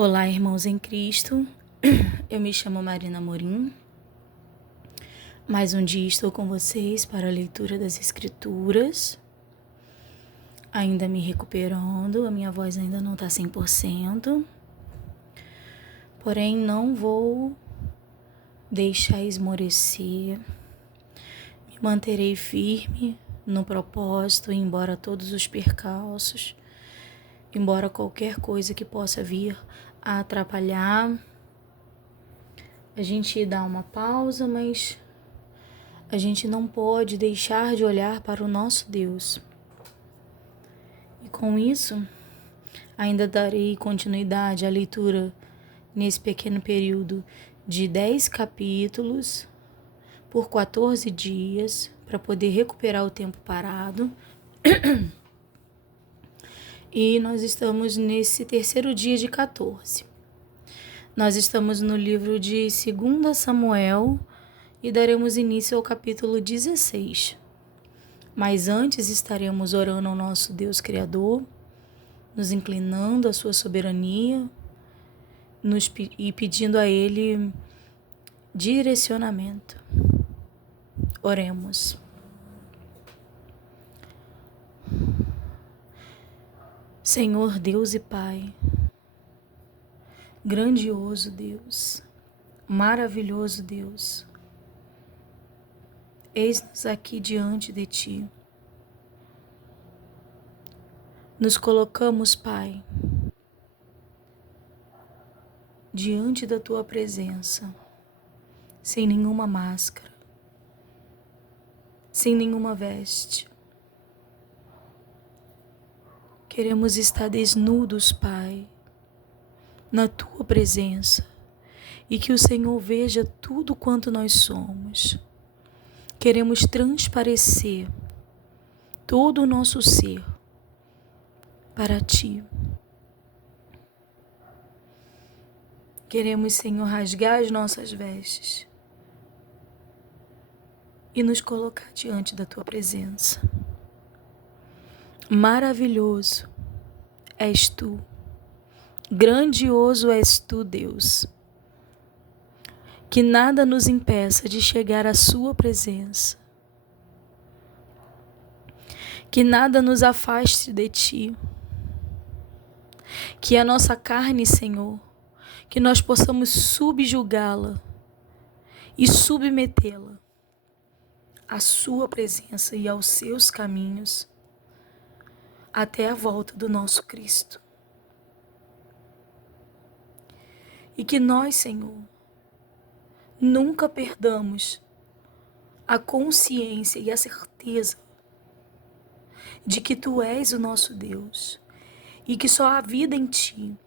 Olá, irmãos em Cristo. Eu me chamo Marina Morim. Mais um dia estou com vocês para a leitura das Escrituras. Ainda me recuperando, a minha voz ainda não está 100%. Porém, não vou deixar esmorecer. Me manterei firme no propósito, embora todos os percalços, embora qualquer coisa que possa vir a atrapalhar. A gente dá uma pausa, mas a gente não pode deixar de olhar para o nosso Deus. E com isso, ainda darei continuidade à leitura nesse pequeno período de 10 capítulos por 14 dias, para poder recuperar o tempo parado. E nós estamos nesse terceiro dia de 14. Nós estamos no livro de 2 Samuel e daremos início ao capítulo 16. Mas antes estaremos orando ao nosso Deus Criador, nos inclinando à sua soberania e pedindo a Ele direcionamento. Oremos. Senhor Deus e Pai, grandioso Deus, maravilhoso Deus, eis-nos aqui diante de Ti. Nos colocamos, Pai, diante da Tua presença, sem nenhuma máscara, sem nenhuma veste. Queremos estar desnudos, Pai, na Tua presença, e que o Senhor veja tudo quanto nós somos. Queremos transparecer todo o nosso ser para Ti. Queremos, Senhor, rasgar as nossas vestes e nos colocar diante da Tua presença. Maravilhoso és Tu, grandioso és Tu, Deus. Que nada nos impeça de chegar à Sua presença. Que nada nos afaste de Ti. Que a nossa carne, Senhor, que nós possamos subjugá-la e submetê-la à Sua presença e aos Seus caminhos até a volta do nosso Cristo. E que nós, Senhor, nunca perdamos a consciência e a certeza de que Tu és o nosso Deus e que só há vida em Ti.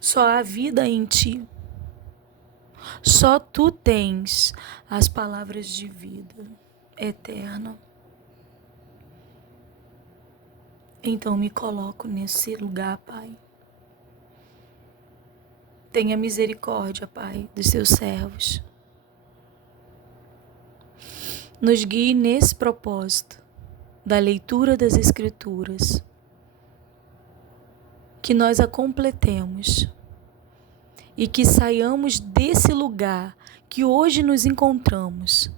Só há vida em Ti. Só Tu tens as palavras de vida eterna. Então me coloco nesse lugar, Pai. Tenha misericórdia, Pai, dos Teus servos. Nos guie nesse propósito da leitura das Escrituras. Que nós a completemos e que saiamos desse lugar que hoje nos encontramos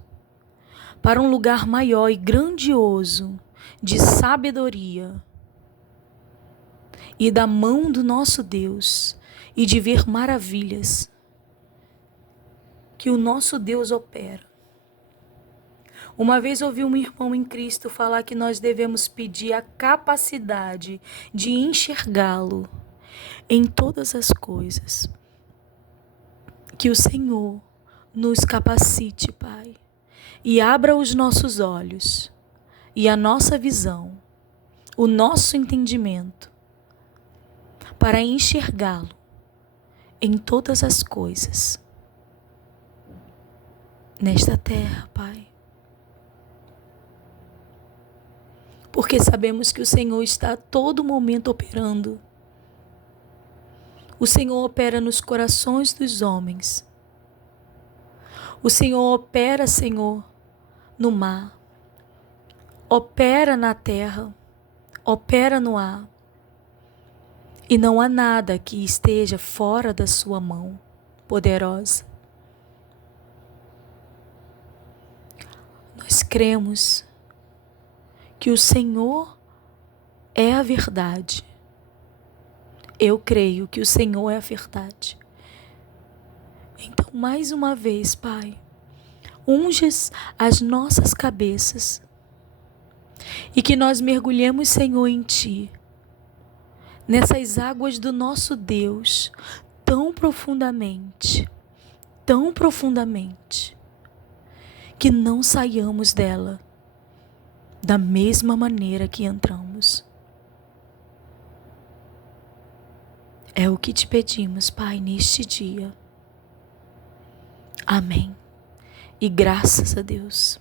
para um lugar maior e grandioso de sabedoria e da mão do nosso Deus e de ver maravilhas que o nosso Deus opera. Uma vez ouvi um irmão em Cristo falar que nós devemos pedir a capacidade de enxergá-lo em todas as coisas. Que o Senhor nos capacite, Pai, e abra os nossos olhos e a nossa visão, o nosso entendimento, para enxergá-lo em todas as coisas nesta terra, Pai. Porque sabemos que o Senhor está a todo momento operando. O Senhor opera nos corações dos homens. O Senhor opera, Senhor, no mar. Opera na terra. Opera no ar. e não há nada que esteja fora da sua mão poderosa. Nós cremos que o Senhor é a verdade. Eu creio que o Senhor é a verdade. Então, mais uma vez, Pai, unges as nossas cabeças e que nós mergulhemos, Senhor, em Ti, nessas águas do nosso Deus, tão profundamente, que não saiamos dela da mesma maneira que entramos. É o que te pedimos, Pai, neste dia. Amém. E graças a Deus.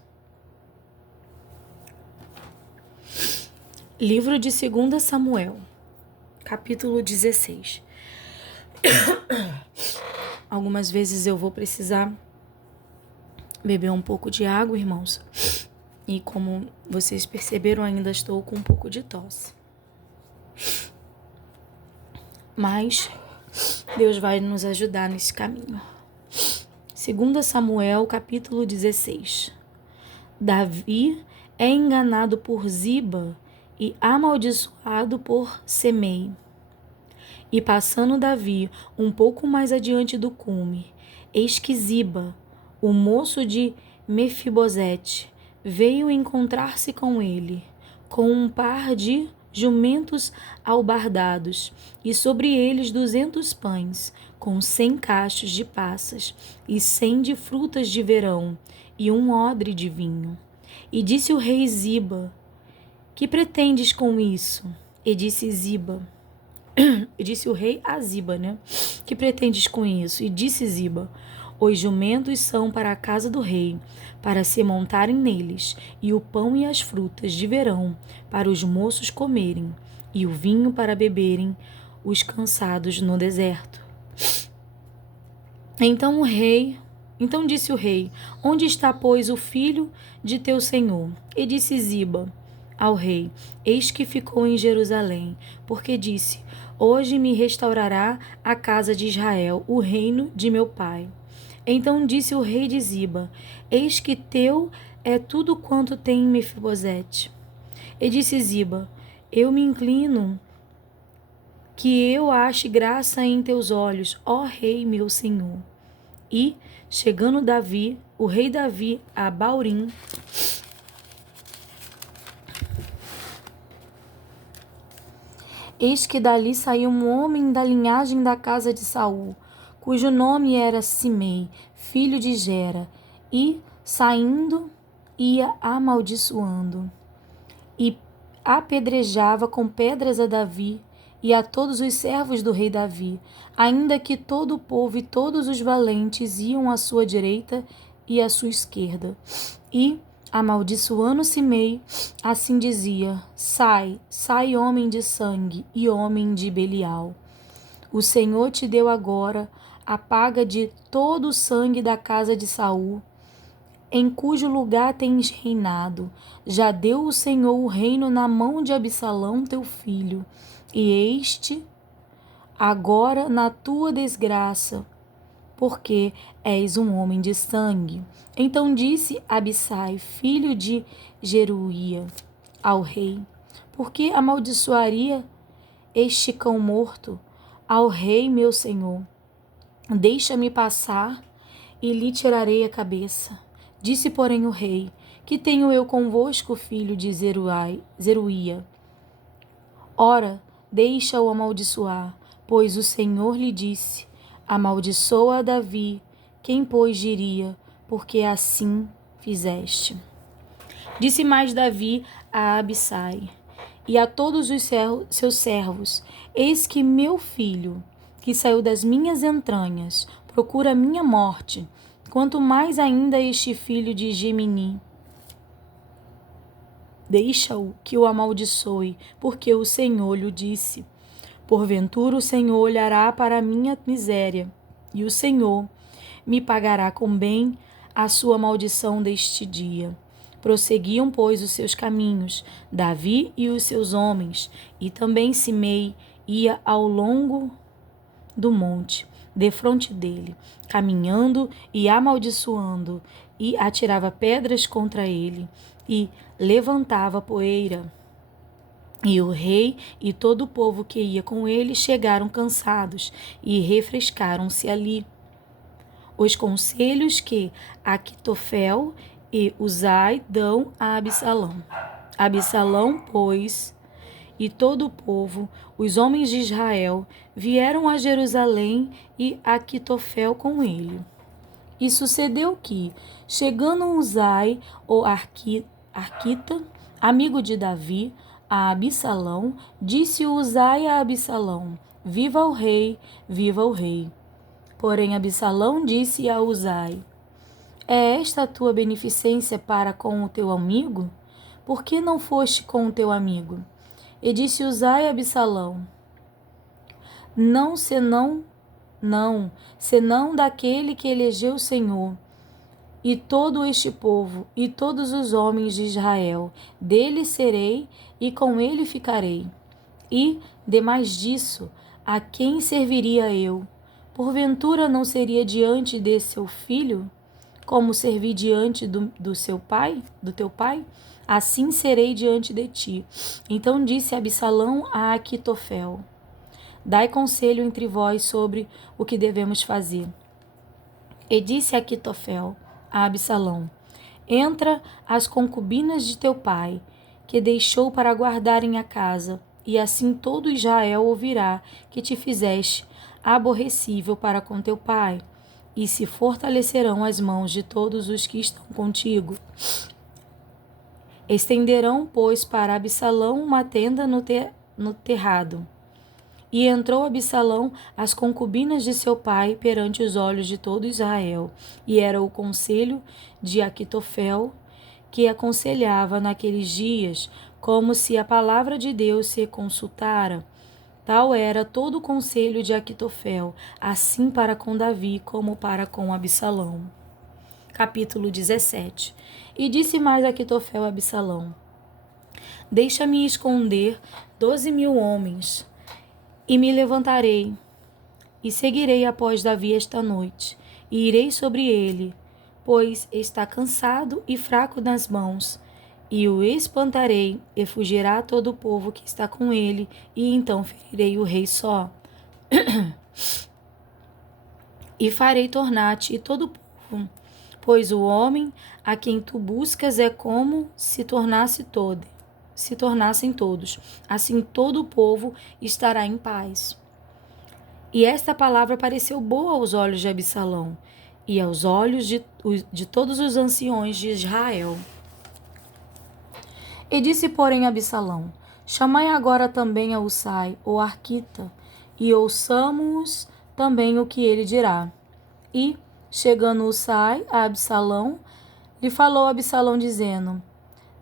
Livro de 2 Samuel, capítulo 16. Algumas vezes eu vou precisar beber um pouco de água, irmãos. E como vocês perceberam, ainda estou com um pouco de tosse. Mas Deus vai nos ajudar nesse caminho. 2 Samuel, capítulo 16. Davi é enganado por Ziba e amaldiçoado por Semei. E passando Davi um pouco mais adiante do cume, eis que Ziba, o moço de Mefibosete, veio encontrar-se com ele, com um par de jumentos albardados, e sobre eles 200 pães, com 100 cachos de passas, e 100 de frutas de verão, e um odre de vinho. E disse o rei Ziba: que pretendes com isso? E disse o rei a Ziba, né? Que pretendes com isso? E disse Ziba: os jumentos são para a casa do rei, para se montarem neles, e o pão e as frutas de verão para os moços comerem, e o vinho para beberem os cansados no deserto. Então disse o rei: onde está, pois, o filho de teu senhor? E disse Ziba ao rei: eis que ficou em Jerusalém, porque disse: hoje me restaurará a casa de Israel, o reino de meu pai. Então disse o rei de Ziba: eis que teu é tudo quanto tem Mefibosete. E disse Ziba: eu me inclino que eu ache graça em teus olhos, ó rei meu senhor. E, chegando o rei Davi a Baurim, eis que dali saiu um homem da linhagem da casa de Saul, cujo nome era Simei, filho de Gera, e, saindo, ia amaldiçoando, e apedrejava com pedras a Davi e a todos os servos do rei Davi, ainda que todo o povo e todos os valentes iam à sua direita e à sua esquerda. E, amaldiçoando Simei, assim dizia: sai, homem de sangue e homem de Belial. O Senhor te deu agora a paga de todo o sangue da casa de Saul, em cujo lugar tens reinado. Já deu o Senhor o reino na mão de Absalão, teu filho, e este agora na tua desgraça, porque és um homem de sangue. Então disse Abissai, filho de Zeruia, ao rei: por que amaldiçoaria este cão morto ao rei meu senhor? Deixa-me passar e lhe tirarei a cabeça. Disse, porém, o rei: que tenho eu convosco, filho de Zeruia? Ora, deixa-o amaldiçoar, pois o Senhor lhe disse: amaldiçoa a Davi, quem pois diria, porque assim fizeste. Disse mais Davi a Abissai e a todos os seus servos: eis que meu filho, que saiu das minhas entranhas, procura a minha morte, quanto mais ainda este filho de Gemini. Deixa-o que o amaldiçoe, porque o Senhor lhe disse: porventura o Senhor olhará para a minha miséria, e o Senhor me pagará com bem a sua maldição deste dia. Prosseguiam, pois, os seus caminhos, Davi e os seus homens, e também Simei ia ao longo do monte, defronte dele, caminhando e amaldiçoando, e atirava pedras contra ele, e levantava poeira. E o rei e todo o povo que ia com ele chegaram cansados e refrescaram-se ali. Os conselhos que Aquitofel e Uzai dão a Absalão. Absalão, pois, e todo o povo, os homens de Israel, vieram a Jerusalém e Aquitofel com ele. E sucedeu que, chegando Uzai, o Arquita, amigo de Davi, a Absalão, disse Uzai a Absalão: Viva o rei, viva o rei. Porém Absalão disse a Uzai: É esta a tua beneficência para com o teu amigo? Por que não foste com o teu amigo? E disse Uzai a Absalão: Não, senão daquele que elegeu o Senhor, e todo este povo, e todos os homens de Israel, dele serei, e com ele ficarei. E, demais disso, a quem serviria eu? Porventura não seria diante de seu filho, como servi diante do seu pai, do teu pai? Assim serei diante de ti. Então disse Absalão a Aquitofel: Dai conselho entre vós sobre o que devemos fazer. E disse Aquitofel a Absalão: Entra as concubinas de teu pai, que deixou para guardarem a casa, e assim todo Israel ouvirá que te fizeste aborrecível para com teu pai, e se fortalecerão as mãos de todos os que estão contigo. Estenderão, pois, para Absalão uma tenda no terrado. E entrou Absalão as concubinas de seu pai perante os olhos de todo Israel, e era o conselho de Aquitofel, que aconselhava naqueles dias, como se a palavra de Deus se consultara. Tal era todo o conselho de Aquitofel, assim para com Davi como para com Absalão. Capítulo 17. E disse mais Aquitofel a Absalão: Deixa-me esconder 12.000 homens, e me levantarei, e seguirei após Davi esta noite, e irei sobre ele, pois está cansado e fraco nas mãos, e o espantarei, e fugirá todo o povo que está com ele, e então ferirei o rei só. E farei tornar-te todo o povo, pois o homem a quem tu buscas é como se tornassem todos. Assim todo o povo estará em paz. E esta palavra pareceu boa aos olhos de Absalão e aos olhos de todos os anciões de Israel. E disse, porém, Absalão: Chamai agora também a Uzai, o Arquita, e ouçamos também o que ele dirá. E, chegando Uzai a Absalão, lhe falou Absalão, dizendo: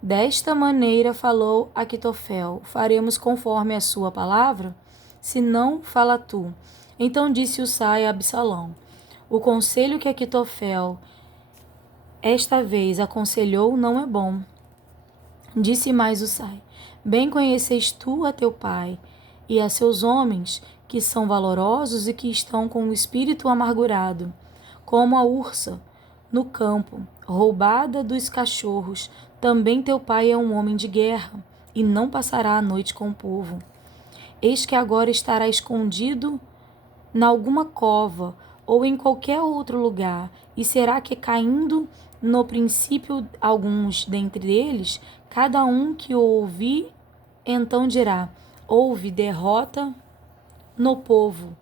Desta maneira falou Aquitofel: Faremos conforme a sua palavra? Se não, fala tu. Então disse Uzai a Absalão: O conselho que Aquitofel esta vez aconselhou não é bom. Disse mais Uzai: Bem conheces tu a teu pai e a seus homens, que são valorosos e que estão com o espírito amargurado, como a ursa no campo, roubada dos cachorros. Também teu pai é um homem de guerra, e não passará a noite com o povo. Eis que agora estará escondido em alguma cova ou em qualquer outro lugar, e será que, caindo no princípio alguns dentre eles, cada um que o ouvir, então dirá: Houve derrota no povo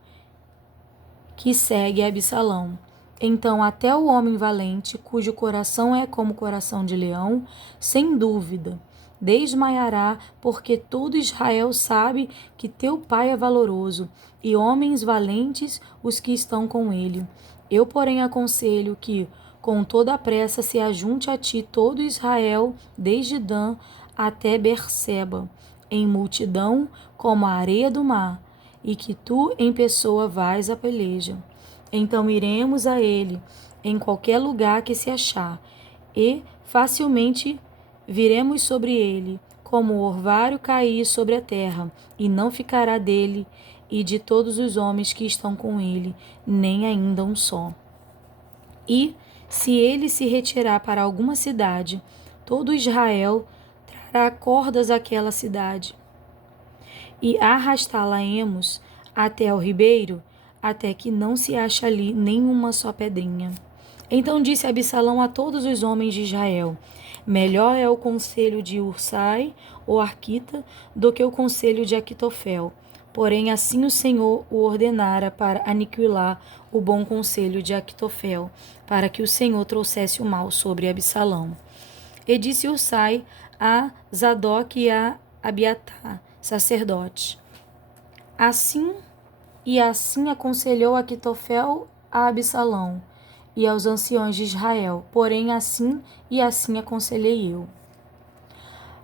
que segue Absalão. Então até o homem valente, cujo coração é como coração de leão, sem dúvida, desmaiará, porque todo Israel sabe que teu pai é valoroso, e homens valentes os que estão com ele. Eu, porém, aconselho que, com toda a pressa, se ajunte a ti todo Israel, desde Dan até Berseba, em multidão como a areia do mar, e que tu em pessoa vais à peleja. Então iremos a ele, em qualquer lugar que se achar, e facilmente viremos sobre ele, como o orvalho cair sobre a terra, e não ficará dele e de todos os homens que estão com ele, nem ainda um só. E, se ele se retirar para alguma cidade, todo Israel trará cordas àquela cidade, e arrastá-la-emos até ao ribeiro, até que não se ache ali nenhuma só pedrinha. Então disse Absalão a todos os homens de Israel: melhor é o conselho de Ursai, o arquita, do que o conselho de Aquitofel. Porém, assim o Senhor o ordenara para aniquilar o bom conselho de Aquitofel, para que o Senhor trouxesse o mal sobre Absalão. E disse Ursai a Zadok e a Abiatar, sacerdotes. Assim aconselhou Aquitofel a Absalão e aos anciões de Israel, porém assim aconselhei eu.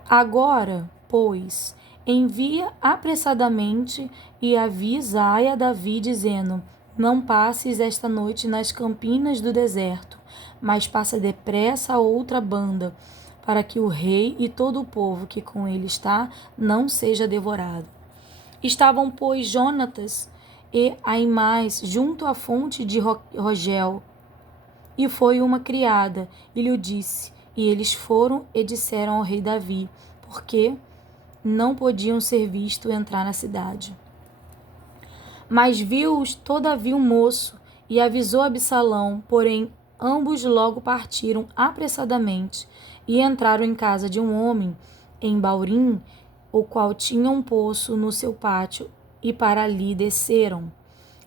Agora, pois, envia apressadamente e avisai a Davi, dizendo: não passes esta noite nas campinas do deserto, mas passa depressa a outra banda, para que o rei e todo o povo que com ele está não seja devorado. Estavam, pois, Jonatas e Aimás junto à fonte de Rogel, e foi uma criada, e lhe disse, e eles foram e disseram ao rei Davi, porque não podiam ser vistos entrar na cidade. Mas viu-os todavia um moço, e avisou Absalão, porém ambos logo partiram apressadamente, e entraram em casa de um homem, em Baurim, o qual tinha um poço no seu pátio, e para ali desceram.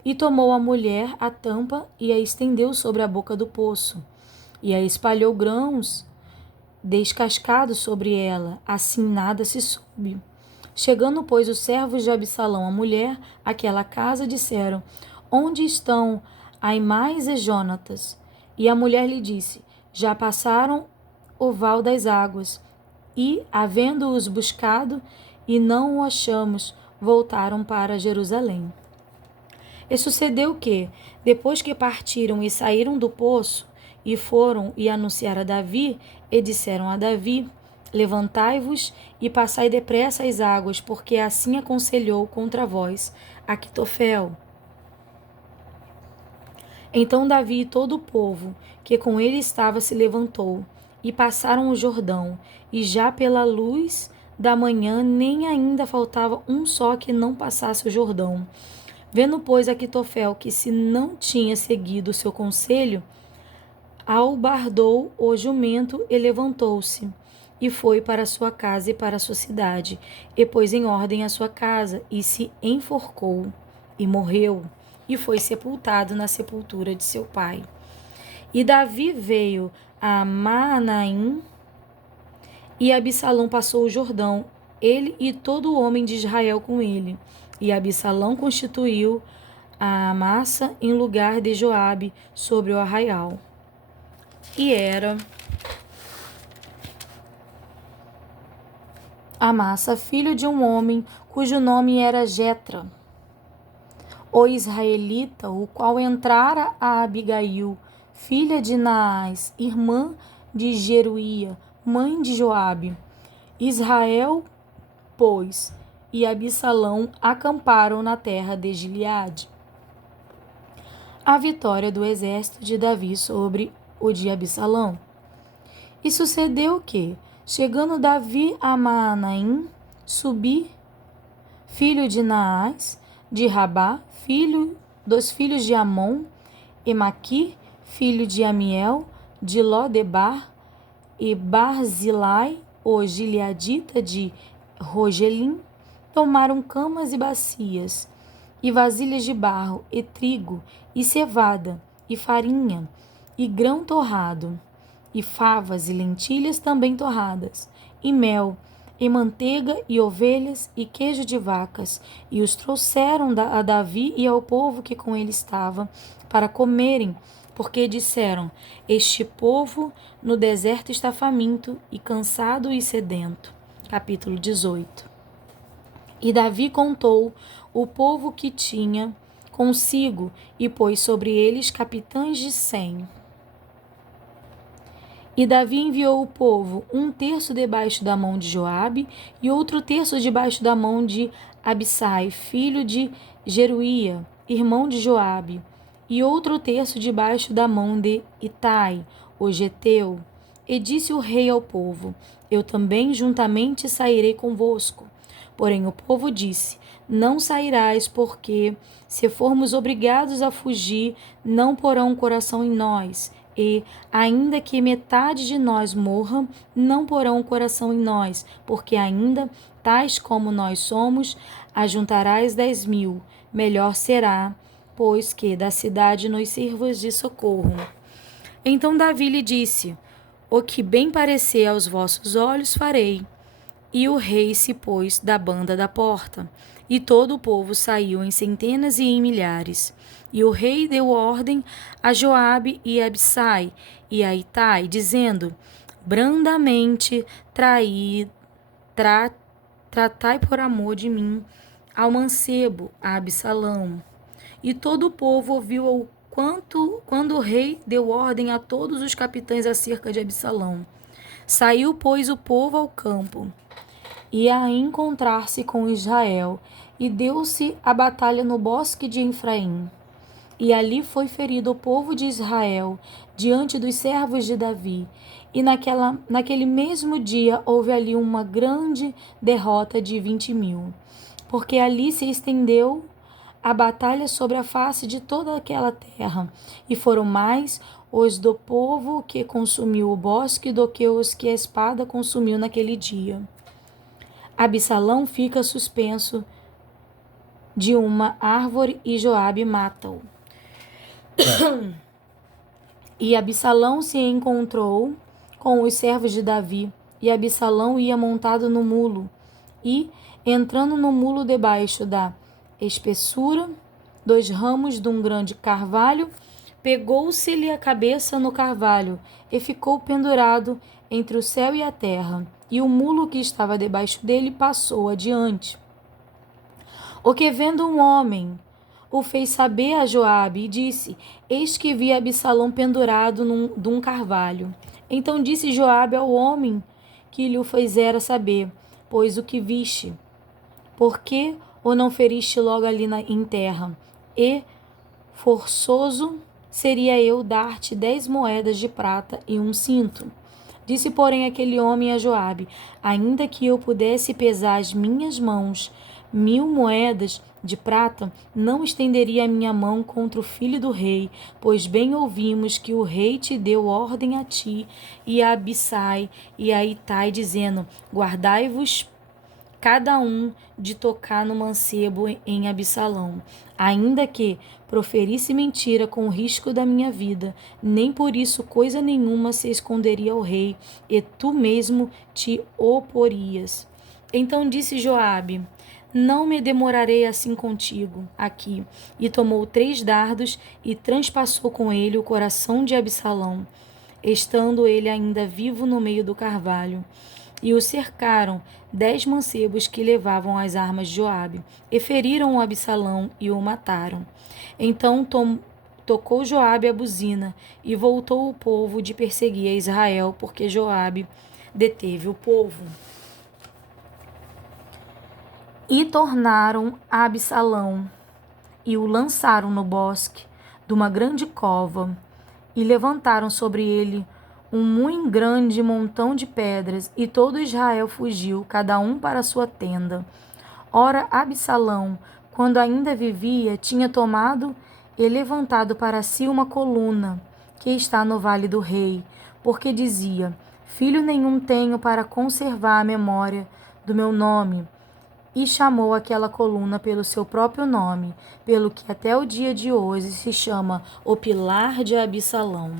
E tomou a mulher a tampa e a estendeu sobre a boca do poço, e a espalhou grãos descascados sobre ela, assim nada se soube. Chegando, pois, os servos de Absalão à mulher, àquela casa, disseram: onde estão Aimás e Jonatas? E a mulher lhe disse: já passaram o val das águas, e, havendo-os buscado e não o achamos, voltaram para Jerusalém. E sucedeu que, depois que partiram e saíram do poço, e foram e anunciaram a Davi, e disseram a Davi: levantai-vos e passai depressa as águas, porque assim aconselhou contra vós Aquitofel. Então Davi e todo o povo que com ele estava se levantou, e passaram o Jordão, e já pela luz da manhã nem ainda faltava um só que não passasse o Jordão. Vendo, pois, Aquitofel que se não tinha seguido o seu conselho, albardou o jumento e levantou-se, e foi para a sua casa e para a sua cidade, e pôs em ordem a sua casa, e se enforcou, e morreu, e foi sepultado na sepultura de seu pai. E Davi veio a Maanaim, e Absalão passou o Jordão, ele e todo o homem de Israel com ele. E Absalão constituiu a Amassa em lugar de Joabe sobre o arraial. E era Amassa, filho de um homem cujo nome era Jetra, o israelita, o qual entrara a Abigail, filha de Naás, irmã de Jeruía, mãe de Joabe. Israel, pois, e Absalão acamparam na terra de Gileade. A vitória do exército de Davi sobre o de Absalão. E sucedeu que, chegando Davi a Maanaim, Subi, filho de Naás, de Rabá, filho dos filhos de Amon, e Maqui, filho de Amiel, de Lodebar, e Barzilai, o gileadita de Rogelim, tomaram camas e bacias, e vasilhas de barro, e trigo, e cevada, e farinha, e grão torrado, e favas e lentilhas também torradas, e mel, e manteiga, e ovelhas, e queijo de vacas, e os trouxeram a Davi e ao povo que com ele estava, para comerem, porque disseram: este povo no deserto está faminto, e cansado e sedento. Capítulo 18. E Davi contou o povo que tinha consigo, e pôs sobre eles capitães de 100. E Davi enviou o povo, um terço debaixo da mão de Joabe e outro terço debaixo da mão de Abissai, filho de Jeruía, irmão de Joabe, e outro terço debaixo da mão de Itai, o geteu. E disse o rei ao povo: Eu também juntamente sairei convosco. Porém o povo disse: Não sairás, porque, se formos obrigados a fugir, não porão o coração em nós. E, ainda que metade de nós morra, não porão o coração em nós, porque ainda, tais como nós somos, ajuntarás 10.000. Melhor será, pois que da cidade nos sirvas de socorro. Então Davi lhe disse: O que bem parecer aos vossos olhos farei. E o rei se pôs da banda da porta, e todo o povo saiu em centenas e em milhares. E o rei deu ordem a Joabe e a Abissai e a Itai, dizendo: Brandamente tratai por amor de mim ao mancebo, a Absalão. E todo o povo ouviu quando o rei deu ordem a todos os capitães acerca de Absalão. Saiu, pois, o povo ao campo e a encontrar-se com Israel, e deu-se a batalha no bosque de Efraim. E ali foi ferido o povo de Israel diante dos servos de Davi. E naquele mesmo dia houve ali uma grande derrota de 20.000, porque ali se estendeu a batalha sobre a face de toda aquela terra, e foram mais os do povo que consumiu o bosque do que os que a espada consumiu naquele dia. Absalão fica suspenso de uma árvore e Joabe mata-o. E Absalão se encontrou com os servos de Davi, e Absalão ia montado no mulo, e, entrando no mulo debaixo da espessura dos ramos de um grande carvalho, pegou-se-lhe a cabeça no carvalho, e ficou pendurado entre o céu e a terra, e o mulo que estava debaixo dele passou adiante. O que vendo um homem o fez saber a Joabe e disse: Eis que vi Absalão pendurado de um carvalho. Então disse Joabe ao homem que lhe o fizera saber: Pois o que viste, por que o não feriste logo ali em terra? E forçoso seria eu dar-te 10 moedas de prata e um cinto. Disse, porém, aquele homem a Joabe: Ainda que eu pudesse pesar as minhas mãos 1.000 moedas de prata, não estenderia a minha mão contra o filho do rei, pois bem ouvimos que o rei te deu ordem a ti e a Abissai e a Itai, dizendo: Guardai-vos cada um de tocar no mancebo em Absalão, ainda que proferisse mentira com o risco da minha vida, nem por isso coisa nenhuma se esconderia ao rei, e tu mesmo te oporias. Então disse Joabe: Não me demorarei assim contigo aqui. E tomou 3 dardos e transpassou com ele o coração de Absalão, estando ele ainda vivo no meio do carvalho. E o cercaram 10 mancebos que levavam as armas de Joabe, e feriram o Absalão e o mataram. Então tocou Joabe a buzina, e voltou o povo de perseguir a Israel, porque Joabe deteve o povo. E tornaram a Absalão, e o lançaram no bosque de uma grande cova, e levantaram sobre ele um muito grande montão de pedras, e todo Israel fugiu, cada um para sua tenda. Ora, Absalão, quando ainda vivia, tinha tomado e levantado para si uma coluna, que está no vale do rei, porque dizia: Filho nenhum tenho para conservar a memória do meu nome. E chamou aquela coluna pelo seu próprio nome, pelo que até o dia de hoje se chama o Pilar de Absalão.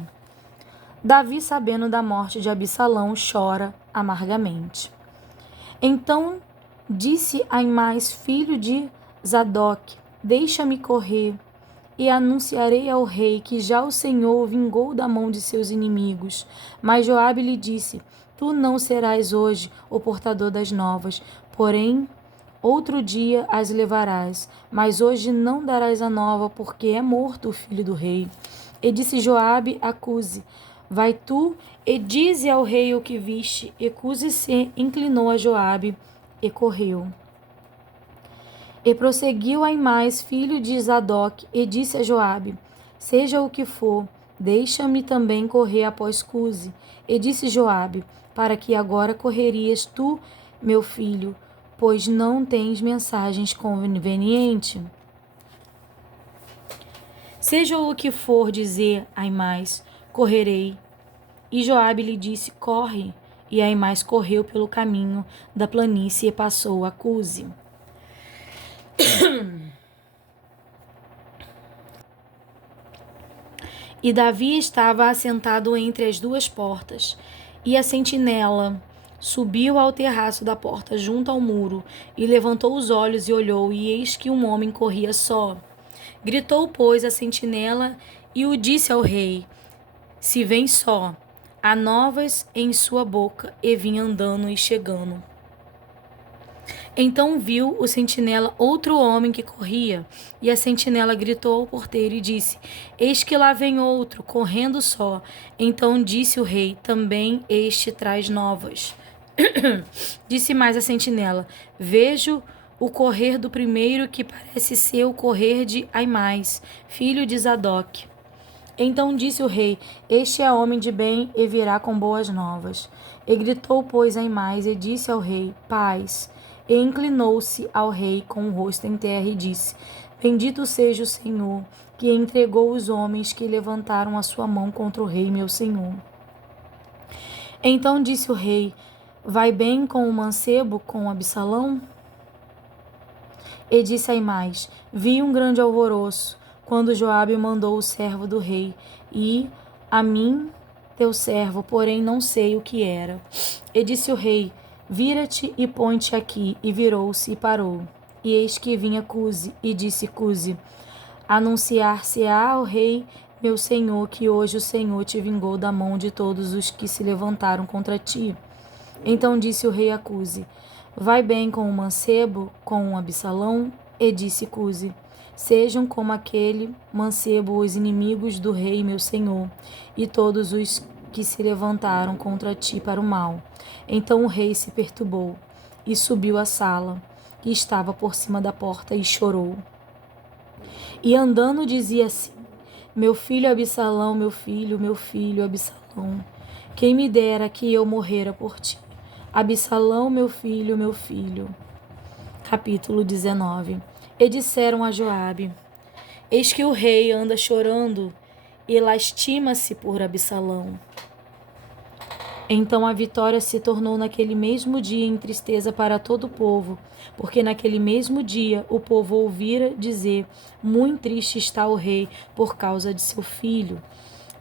Davi, sabendo da morte de Absalão, chora amargamente. Então disse Aimás, filho de Zadok: Deixa-me correr, e anunciarei ao rei que já o Senhor o vingou da mão de seus inimigos. Mas Joabe lhe disse: Tu não serás hoje o portador das novas, porém outro dia as levarás, mas hoje não darás a nova, porque é morto o filho do rei. E disse Joabe a Cuse: Vai tu e dize ao rei o que viste. E Cusi se inclinou a Joabe e correu. E prosseguiu Aimás, filho de Zadok, e disse a Joabe: seja o que for, deixa-me também correr após Cusi. E disse Joabe: para que agora correrias tu, meu filho, pois não tens mensagens convenientes? Seja o que for dizer Aimás, correrei. E Joabe lhe disse: corre. E Aimás correu pelo caminho da planície e passou a Cusi. E Davi estava assentado entre as duas portas, e a sentinela subiu ao terraço da porta junto ao muro, e levantou os olhos e olhou, e eis que um homem corria só. Gritou, pois, a sentinela e o disse ao rei: se vem só, há novas em sua boca, e vinha andando e chegando. Então viu o sentinela outro homem que corria, e a sentinela gritou ao porteiro e disse: eis que lá vem outro, correndo só. Então disse o rei: também este traz novas. Disse mais a sentinela: vejo o correr do primeiro, que parece ser o correr de Aimás, filho de Zadok. Então disse o rei: este é homem de bem e virá com boas novas. E gritou, pois, Aimás e disse ao rei: paz. E inclinou-se ao rei com o rosto em terra e disse: bendito seja o Senhor, que entregou os homens que levantaram a sua mão contra o rei, meu senhor. Então disse o rei: vai bem com o mancebo, com Absalão? E disse Aimás: vi um grande alvoroço, quando Joabe mandou o servo do rei, e a mim, teu servo, porém não sei o que era. E disse o rei: vira-te e põe-te aqui. E virou-se e parou. E eis que vinha Cusi, e disse Cusi: anunciar-se-á ao rei, meu senhor, que hoje o Senhor te vingou da mão de todos os que se levantaram contra ti. Então disse o rei a Cusi: vai bem com o mancebo, com o Absalão? E disse Cusi: sejam como aquele mancebo os inimigos do rei, meu senhor, e todos os que se levantaram contra ti para o mal. Então o rei se perturbou e subiu à sala, que estava por cima da porta, e chorou. E andando dizia assim: meu filho Absalão, meu filho Absalão, quem me dera que eu morrera por ti. Absalão, meu filho, meu filho. Capítulo 19. E disseram a Joabe: eis que o rei anda chorando e lastima-se por Absalão. Então a vitória se tornou naquele mesmo dia em tristeza para todo o povo, porque naquele mesmo dia o povo ouvira dizer: muito triste está o rei por causa de seu filho.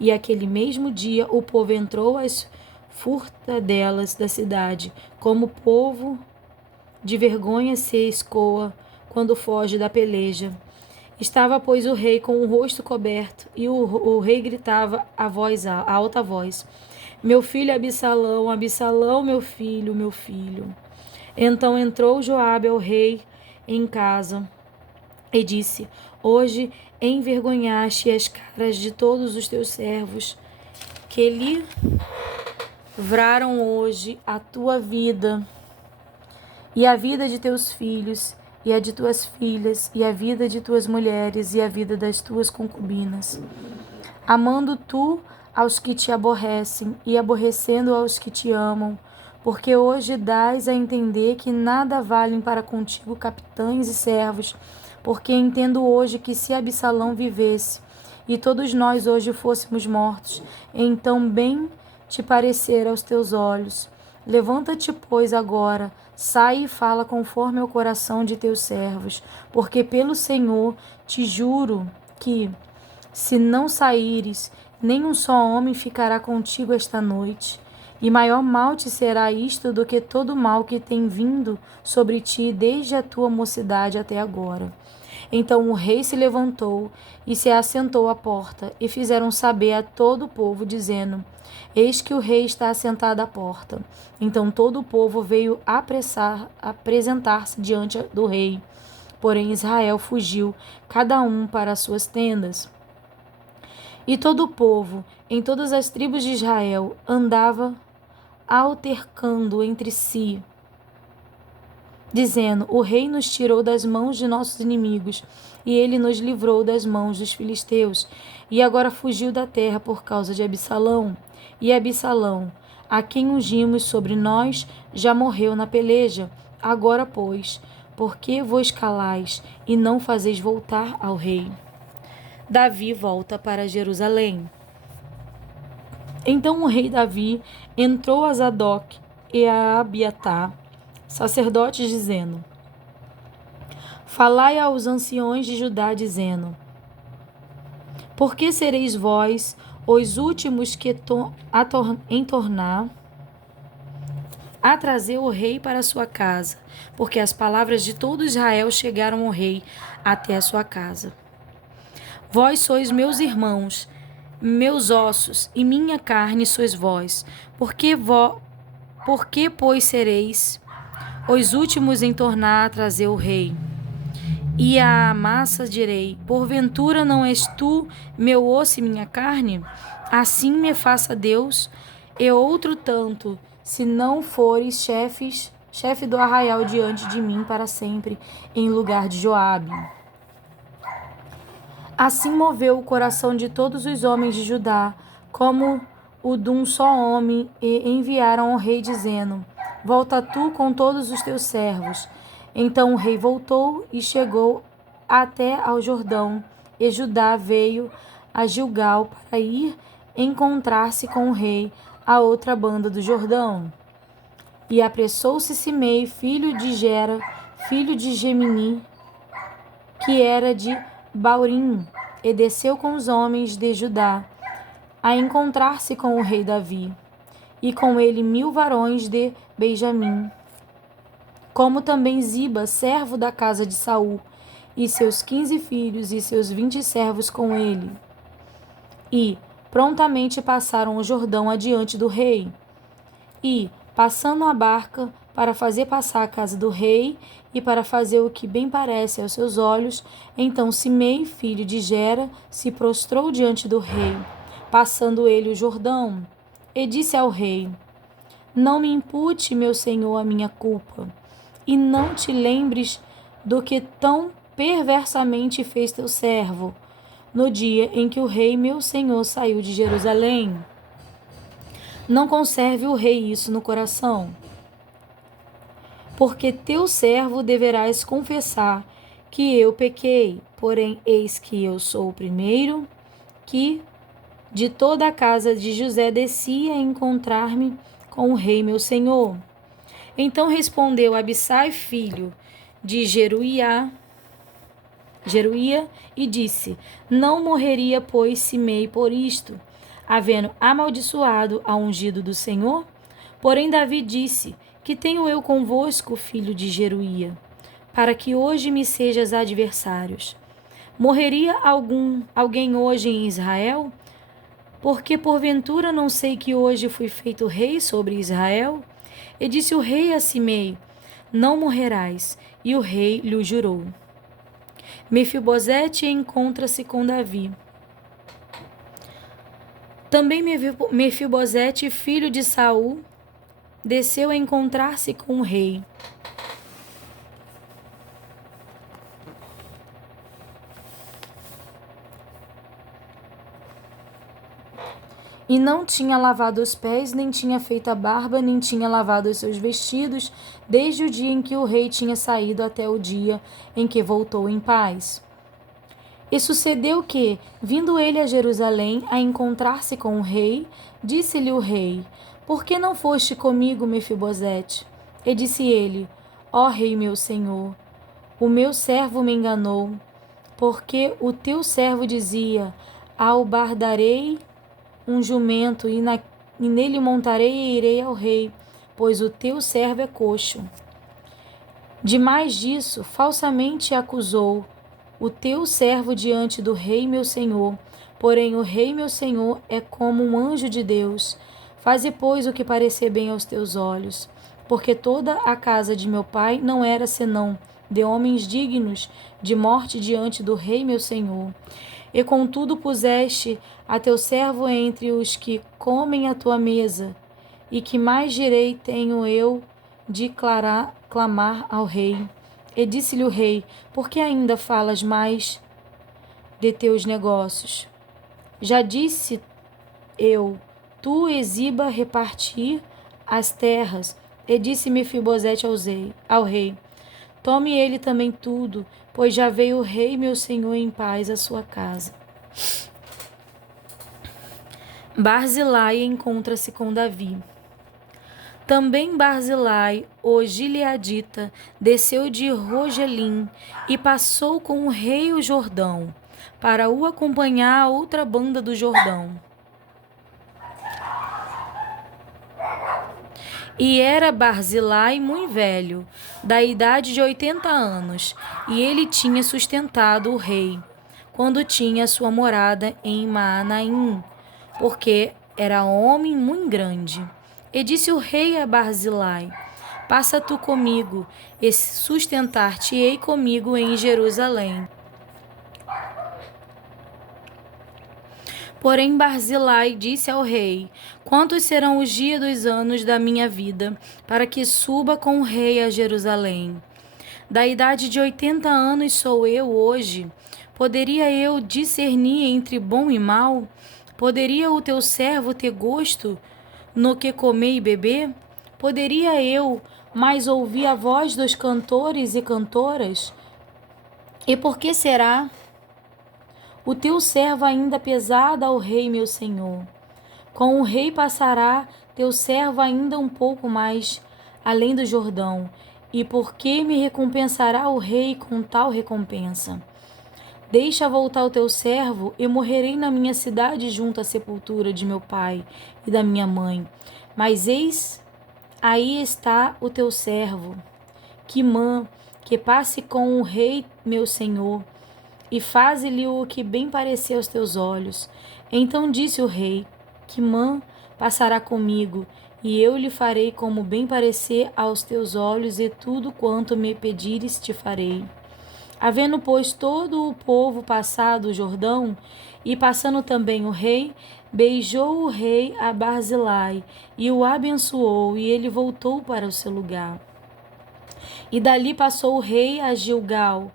E aquele mesmo dia o povo entrou às furtadelas da cidade, como o povo de vergonha se escoa quando foge da peleja. Estava, pois, o rei com o rosto coberto, e o rei gritava a alta voz: meu filho Absalão, Absalão, meu filho, meu filho. Então entrou Joabe ao rei em casa e disse: hoje envergonhaste as caras de todos os teus servos, que livraram hoje a tua vida e a vida de teus filhos, e a de tuas filhas, e a vida de tuas mulheres, e a vida das tuas concubinas, amando tu aos que te aborrecem, e aborrecendo aos que te amam, porque hoje dás a entender que nada valem para contigo capitães e servos, porque entendo hoje que se Absalão vivesse, e todos nós hoje fôssemos mortos, então bem te parecer aos teus olhos. Levanta-te, pois, agora, sai e fala conforme ao coração de teus servos, porque pelo Senhor te juro que, se não saíres, nem um só homem ficará contigo esta noite. E maior mal te será isto do que todo o mal que tem vindo sobre ti desde a tua mocidade até agora. Então o rei se levantou e se assentou à porta, e fizeram saber a todo o povo, dizendo: eis que o rei está assentado à porta. Então todo o povo veio apresentar-se diante do rei. Porém Israel fugiu, cada um para as suas tendas. E todo o povo, em todas as tribos de Israel, andava altercando entre si, dizendo: o rei nos tirou das mãos de nossos inimigos, e ele nos livrou das mãos dos filisteus, e agora fugiu da terra por causa de Absalão. E Absalão, a quem ungimos sobre nós, já morreu na peleja. Agora, pois, por que vos calais e não fazeis voltar ao rei? Davi volta para Jerusalém. Então o rei Davi entrou a Zadok e a Abiatar, sacerdotes, dizendo: falai aos anciões de Judá, dizendo: por que sereis vós os últimos que tornar a trazer o rei para a sua casa? Porque as palavras de todo Israel chegaram ao rei até a sua casa. Vós sois meus irmãos, meus ossos e minha carne sois vós. Por que, pois, sereis os últimos em tornar a trazer o rei? E a massa direi: porventura não és tu meu osso e minha carne? Assim me faça Deus, e outro tanto, se não fores chefe do arraial diante de mim para sempre, em lugar de Joabe. Assim moveu o coração de todos os homens de Judá, como o de um só homem, e enviaram ao rei, dizendo: volta tu com todos os teus servos. Então o rei voltou e chegou até ao Jordão, e Judá veio a Gilgal para ir encontrar-se com o rei à outra banda do Jordão. E apressou-se Simei, filho de Gera, filho de Gemini, que era de Baurim, e desceu com os homens de Judá a encontrar-se com o rei Davi, e com ele 1000 varões de Benjamim, como também Ziba, servo da casa de Saul, e seus 15 filhos e seus 20 servos com ele. E prontamente passaram o Jordão adiante do rei. E, passando a barca para fazer passar a casa do rei e para fazer o que bem parece aos seus olhos, então Simei, filho de Gera, se prostrou diante do rei, passando ele o Jordão, e disse ao rei: não me impute, meu senhor, a minha culpa, e não te lembres do que tão perversamente fez teu servo, no dia em que o rei, meu senhor, saiu de Jerusalém. Não conserve o rei isso no coração, porque teu servo deverás confessar que eu pequei, porém eis que eu sou o primeiro que de toda a casa de José descia a encontrar-me com o rei meu senhor. Então respondeu Abissai, filho de Jeruía, e disse: não morreria, pois, Simei por isto, havendo amaldiçoado ao ungido do Senhor? Porém Davi disse: que tenho eu convosco, filho de Jeruía, para que hoje me sejas adversários? Morreria alguém hoje em Israel? Porque porventura não sei que hoje fui feito rei sobre Israel? E disse o rei a Simei: não morrerás. E o rei lhe jurou. Mefibosete encontra-se com Davi. Também Mefibosete, filho de Saul, desceu a encontrar-se com o rei. E não tinha lavado os pés, nem tinha feito a barba, nem tinha lavado os seus vestidos, desde o dia em que o rei tinha saído até o dia em que voltou em paz. E sucedeu que, vindo ele a Jerusalém a encontrar-se com o rei, disse-lhe o rei: por que não foste comigo, Mefibosete? E disse ele: ó rei meu senhor, o meu servo me enganou, porque o teu servo dizia: albardarei um jumento, e nele montarei e irei ao rei, pois o teu servo é coxo. Demais disso, falsamente acusou o teu servo diante do rei meu senhor. Porém o rei meu senhor é como um anjo de Deus. Faze, pois, o que parecer bem aos teus olhos, porque toda a casa de meu pai não era senão de homens dignos de morte diante do rei meu senhor. e contudo puseste a teu servo entre os que comem a tua mesa. E que mais direito tenho eu de clamar ao rei? E disse-lhe o rei: por que ainda falas mais de teus negócios? Já disse eu, tu exiba repartir as terras. E disse Mefibosete ao rei: tome ele também tudo, pois já veio o rei meu senhor em paz à sua casa. Barzilai encontra-se com Davi. Também Barzilai, o gileadita, desceu de Rogelim e passou com o rei o Jordão, para o acompanhar a outra banda do Jordão. E era Barzilai muito velho, da idade de 80 anos, e ele tinha sustentado o rei, quando tinha sua morada em Maanaim, porque era homem muito grande. E disse o rei a Barzilai: passa tu comigo, e sustentar-te-ei comigo em Jerusalém. Porém Barzilai disse ao rei: quantos serão os dias dos anos da minha vida, para que suba com o rei a Jerusalém? Da idade de 80 anos sou eu hoje. Poderia eu discernir entre bom e mal? Poderia o teu servo ter gosto no que comer e beber? Poderia eu mais ouvir a voz dos cantores e cantoras? E por que será o teu servo ainda pesado ao rei meu senhor? Com o rei passará teu servo ainda um pouco mais além do Jordão. E por que me recompensará o rei com tal recompensa? Deixa voltar o teu servo, e morrerei na minha cidade junto à sepultura de meu pai e da minha mãe. Mas eis, aí está o teu servo, Quimã, que passe com o rei meu senhor, e faze-lhe o que bem parecer aos teus olhos. Então disse o rei: Quimã passará comigo, e eu lhe farei como bem parecer aos teus olhos, e tudo quanto me pedires te farei. Havendo, pois, todo o povo passado o Jordão, e passando também o rei, beijou o rei a Barzilai, e o abençoou, e ele voltou para o seu lugar. E dali passou o rei a Gilgal,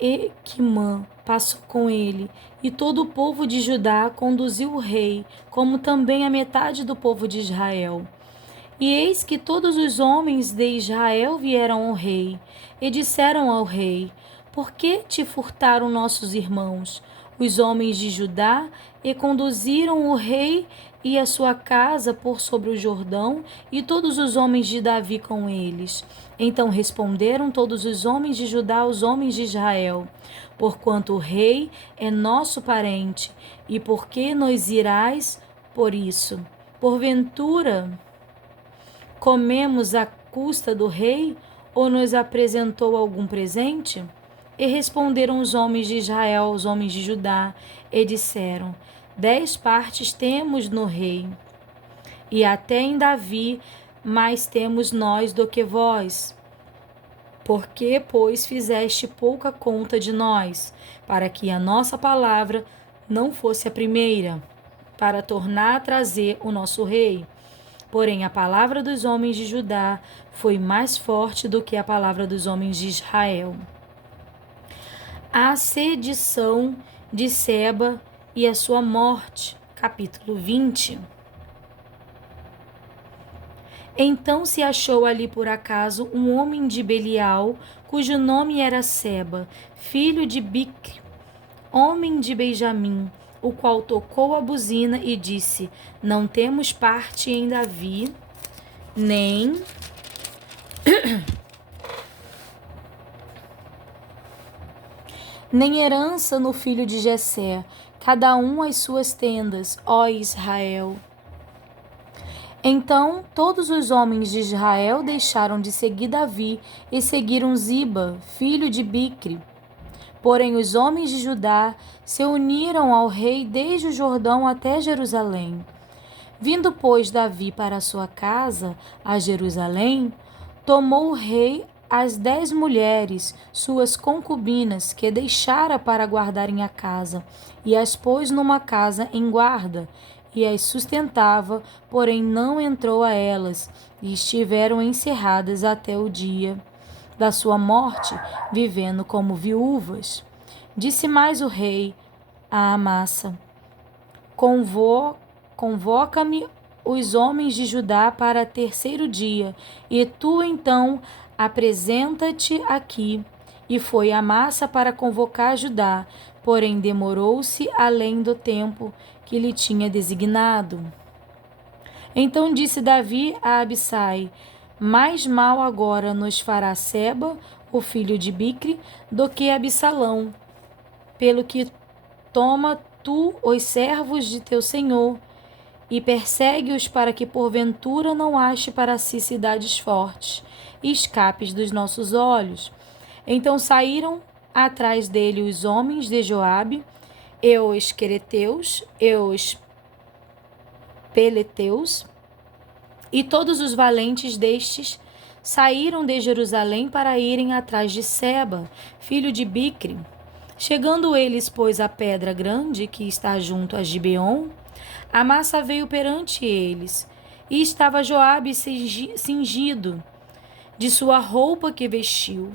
e Quimã passou com ele, e todo o povo de Judá conduziu o rei, como também a metade do povo de Israel. E eis que todos os homens de Israel vieram ao rei, e disseram ao rei: por que te furtaram nossos irmãos, os homens de Judá, e conduziram o rei e a sua casa por sobre o Jordão, e todos os homens de Davi com eles? Então responderam todos os homens de Judá aos homens de Israel: porquanto o rei é nosso parente, e por que nos irais por isso? Porventura comemos à custa do rei, ou nos apresentou algum presente? E responderam os homens de Israel aos homens de Judá, e disseram: 10 partes temos no rei, e até em Davi mais temos nós do que vós. Por que, pois, fizeste pouca conta de nós, para que a nossa palavra não fosse a primeira, para tornar a trazer o nosso rei? Porém, a palavra dos homens de Judá foi mais forte do que a palavra dos homens de Israel. A sedição de Seba e a sua morte. Capítulo 20. Então se achou ali por acaso um homem de Belial, cujo nome era Seba, filho de Bicre, homem de Benjamim, o qual tocou a buzina e disse: não temos parte em Davi, nem herança no filho de Jessé, cada um às suas tendas, ó Israel. Então todos os homens de Israel deixaram de seguir Davi e seguiram Ziba, filho de Bicre. Porém os homens de Judá se uniram ao rei desde o Jordão até Jerusalém. Vindo, pois, Davi para a sua casa, a Jerusalém, tomou o rei as 10 mulheres, suas concubinas, que deixara para guardarem a casa, e as pôs numa casa em guarda, e as sustentava, porém não entrou a elas, e estiveram encerradas até o dia da sua morte, vivendo como viúvas. Disse mais o rei a Amasa: Convoca-me os homens de Judá para terceiro dia, e tu então apresenta-te aqui. E foi Amasa para convocar Judá, porém demorou-se além do tempo que lhe tinha designado. Então disse Davi a Abissai: Mais mal agora nos fará Seba, o filho de Bicre, do que Absalão. Pelo que toma tu os servos de teu senhor e persegue-os, para que porventura não ache para si cidades fortes e escapes dos nossos olhos. Então saíram atrás dele os homens de Joabe, e os quereteus, e os peleteus, e todos os valentes destes saíram de Jerusalém para irem atrás de Seba, filho de Bicre. Chegando eles, pois, à pedra grande que está junto a Gibeon, Amasa veio perante eles, e estava Joabe cingido de sua roupa que vestiu,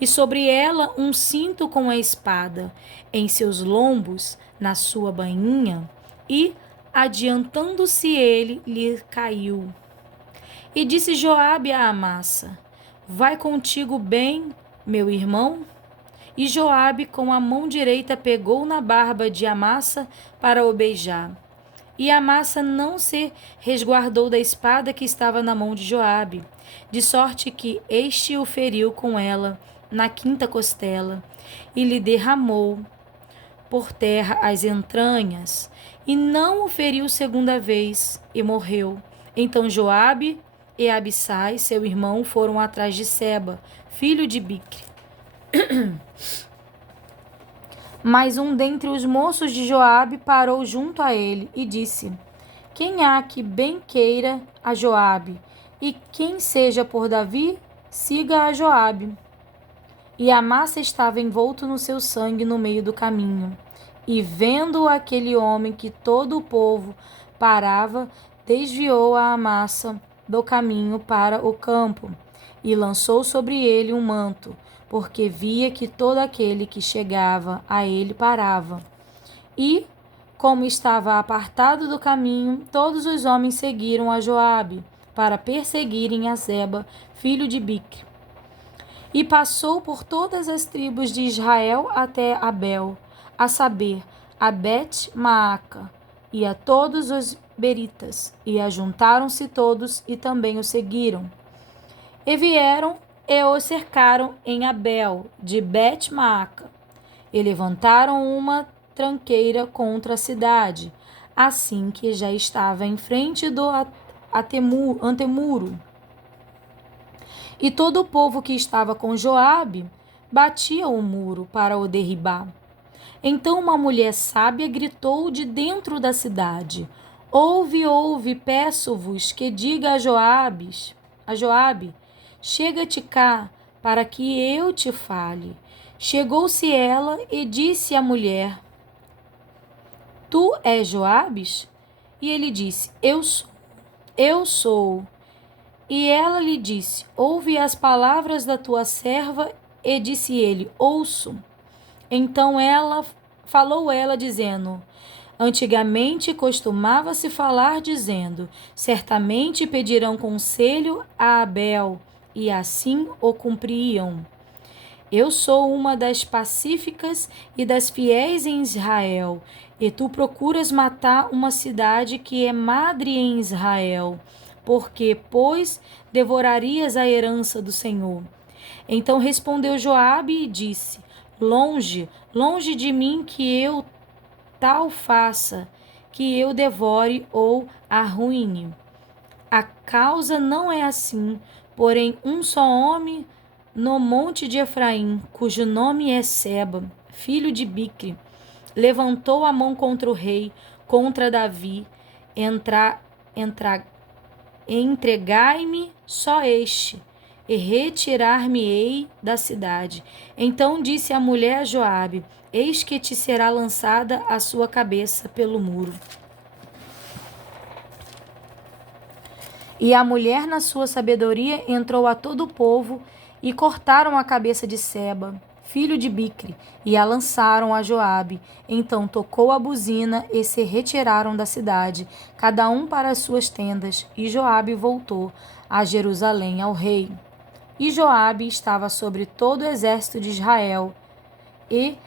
e sobre ela um cinto com a espada em seus lombos, na sua bainha, e, adiantando-se ele, lhe caiu. E disse Joabe a Amasa: Vai contigo bem, meu irmão? E Joabe com a mão direita pegou na barba de Amasa para o beijar. E Amasa não se resguardou da espada que estava na mão de Joabe, de sorte que este o feriu com ela na quinta costela, e lhe derramou por terra as entranhas, e não o feriu segunda vez, e morreu. Então Joabe e Abissai, seu irmão, foram atrás de Seba, filho de Bicre. Mas um dentre os moços de Joabe parou junto a ele e disse: Quem há que bem queira a Joabe, e quem seja por Davi, siga a Joabe. E Amasa estava envolto no seu sangue no meio do caminho. E vendo aquele homem que todo o povo parava, desviou a Amasa do caminho para o campo, e lançou sobre ele um manto, porque via que todo aquele que chegava a ele parava. E, como estava apartado do caminho, todos os homens seguiram a Joabe, para perseguirem a Seba, filho de Bicre. E passou por todas as tribos de Israel até Abel, a saber, a Bet-Maaca, e a todos os beritas, e ajuntaram-se todos e também o seguiram. E vieram e o cercaram em Abel, de Bet-Maaca, e levantaram uma tranqueira contra a cidade, assim que já estava em frente do antemuro. E todo o povo que estava com Joabe batia o muro para o derribar. Então uma mulher sábia gritou de dentro da cidade: Ouve, ouve, peço-vos que diga a Joabe, chega-te cá, para que eu te fale. Chegou-se ela e disse à mulher: Tu és Joabes? E ele disse: Eu sou. E ela lhe disse: Ouve as palavras da tua serva. E disse ele: Ouço. Então falou ela, dizendo: Antigamente costumava-se falar, dizendo: Certamente pedirão conselho a Abel, e assim o cumpriam. Eu sou uma das pacíficas e das fiéis em Israel, e tu procuras matar uma cidade que é madre em Israel, porque, pois, devorarias a herança do Senhor. Então respondeu Joabe e disse: Longe, longe de mim que eu tal faça, que eu devore ou arruine. A causa não é assim, porém um só homem no monte de Efraim, cujo nome é Seba, filho de Bicre, levantou a mão contra o rei, contra Davi. Entregai-me só este, e retirar-me-ei da cidade. Então disse a mulher a Joabe: eis que te será lançada a sua cabeça pelo muro. E a mulher, na sua sabedoria, entrou a todo o povo e cortaram a cabeça de Seba, filho de Bicre, e a lançaram a Joabe. Então tocou a buzina e se retiraram da cidade, cada um para as suas tendas, e Joabe voltou a Jerusalém ao rei. E Joabe estava sobre todo o exército de Israel, e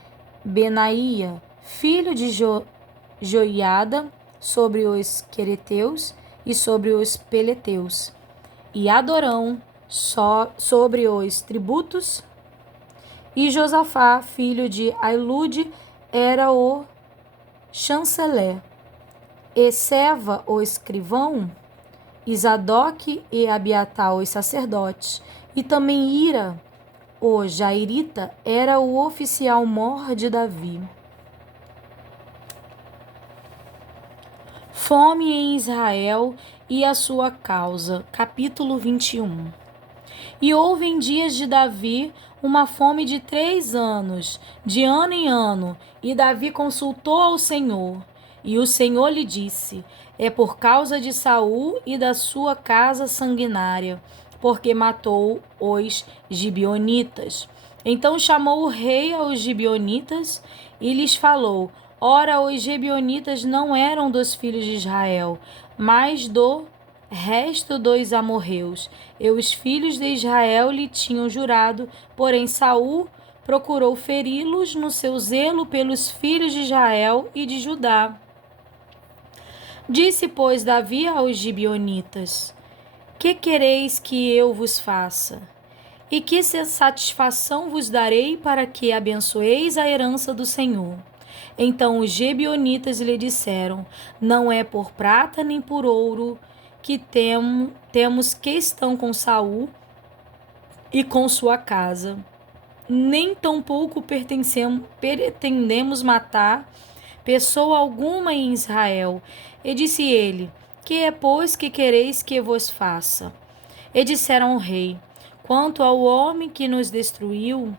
Benaía, filho de Joiada, sobre os quereteus e sobre os peleteus, e Adorão sobre os tributos, e Josafá, filho de Ailude, era o chanceler, e Seva, o escrivão, e Zadok e Abiatar, os sacerdotes, e também Ira, o jairita, era o oficial mor de Davi. Fome em Israel e a sua causa. Capítulo 21. E houve em dias de Davi uma fome de 3 anos, de ano em ano, e Davi consultou ao Senhor. E o Senhor lhe disse: é por causa de Saul e da sua casa sanguinária, porque matou os gibeonitas. Então chamou o rei aos gibeonitas e lhes falou: ora, os gibeonitas não eram dos filhos de Israel, mas do resto dos amorreus. E os filhos de Israel lhe tinham jurado, porém Saul procurou feri-los no seu zelo pelos filhos de Israel e de Judá. Disse, pois, Davi aos gibeonitas: que quereis que eu vos faça? E que satisfação vos darei para que abençoeis a herança do Senhor? Então os gibeonitas lhe disseram: não é por prata nem por ouro que temos questão com Saul e com sua casa, nem tampouco pretendemos matar pessoa alguma em Israel. E disse ele: que é, pois, que quereis que vos faça? E disseram ao rei: quanto ao homem que nos destruiu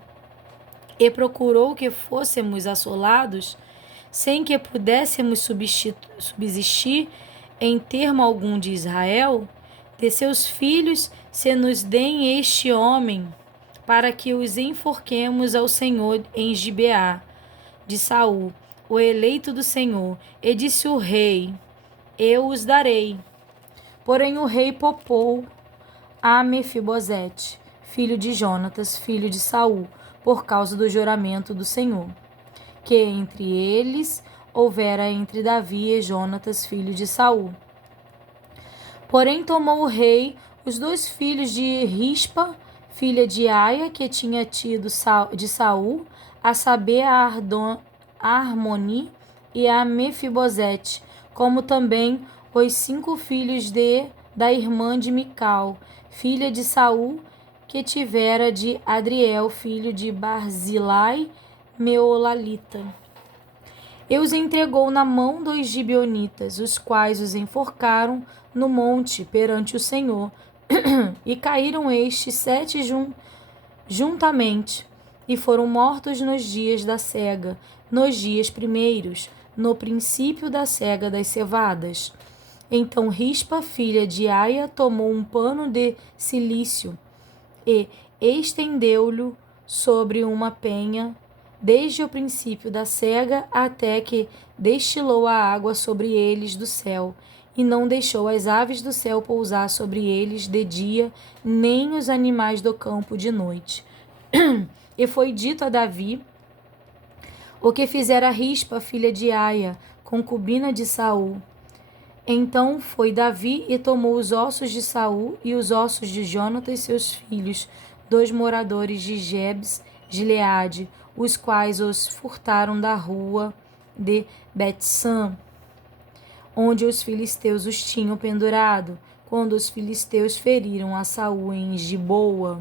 e procurou que fôssemos assolados, sem que pudéssemos subsistir em termo algum de Israel, de seus filhos se nos deem este homem, para que os enforquemos ao Senhor em Gibeá de Saul, o eleito do Senhor. E disse o rei: eu os darei. Porém o rei poupou a Mefibosete, filho de Jonatas, filho de Saul, por causa do juramento do Senhor, que entre eles houvera entre Davi e Jonatas, filho de Saul. Porém tomou o rei os 2 filhos de Rispa, filha de Aia, que tinha tido de Saul, a saber, a Armoni e a Mefibosete, como também os 5 filhos da irmã de Mical, filha de Saul, que tivera de Adriel, filho de Barzilai, Meolalita. E os entregou na mão dos gibeonitas, os quais os enforcaram no monte perante o Senhor. E caíram estes 7 juntamente, e foram mortos nos dias da cega, nos dias primeiros, no princípio da cega das cevadas. Então Rispa, filha de Aia, tomou um pano de cilício e estendeu-lhe sobre uma penha, desde o princípio da cega até que destilou a água sobre eles do céu, e não deixou as aves do céu pousar sobre eles de dia, nem os animais do campo de noite. E foi dito a Davi o que fizera Rispa, filha de Aia, concubina de Saul. Então foi Davi e tomou os ossos de Saul e os ossos de Jonatas, seus filhos, 2 moradores de Jebes, Gileade, os quais os furtaram da rua de Bet-Sam, onde os filisteus os tinham pendurado, quando os filisteus feriram a Saul em Giboa.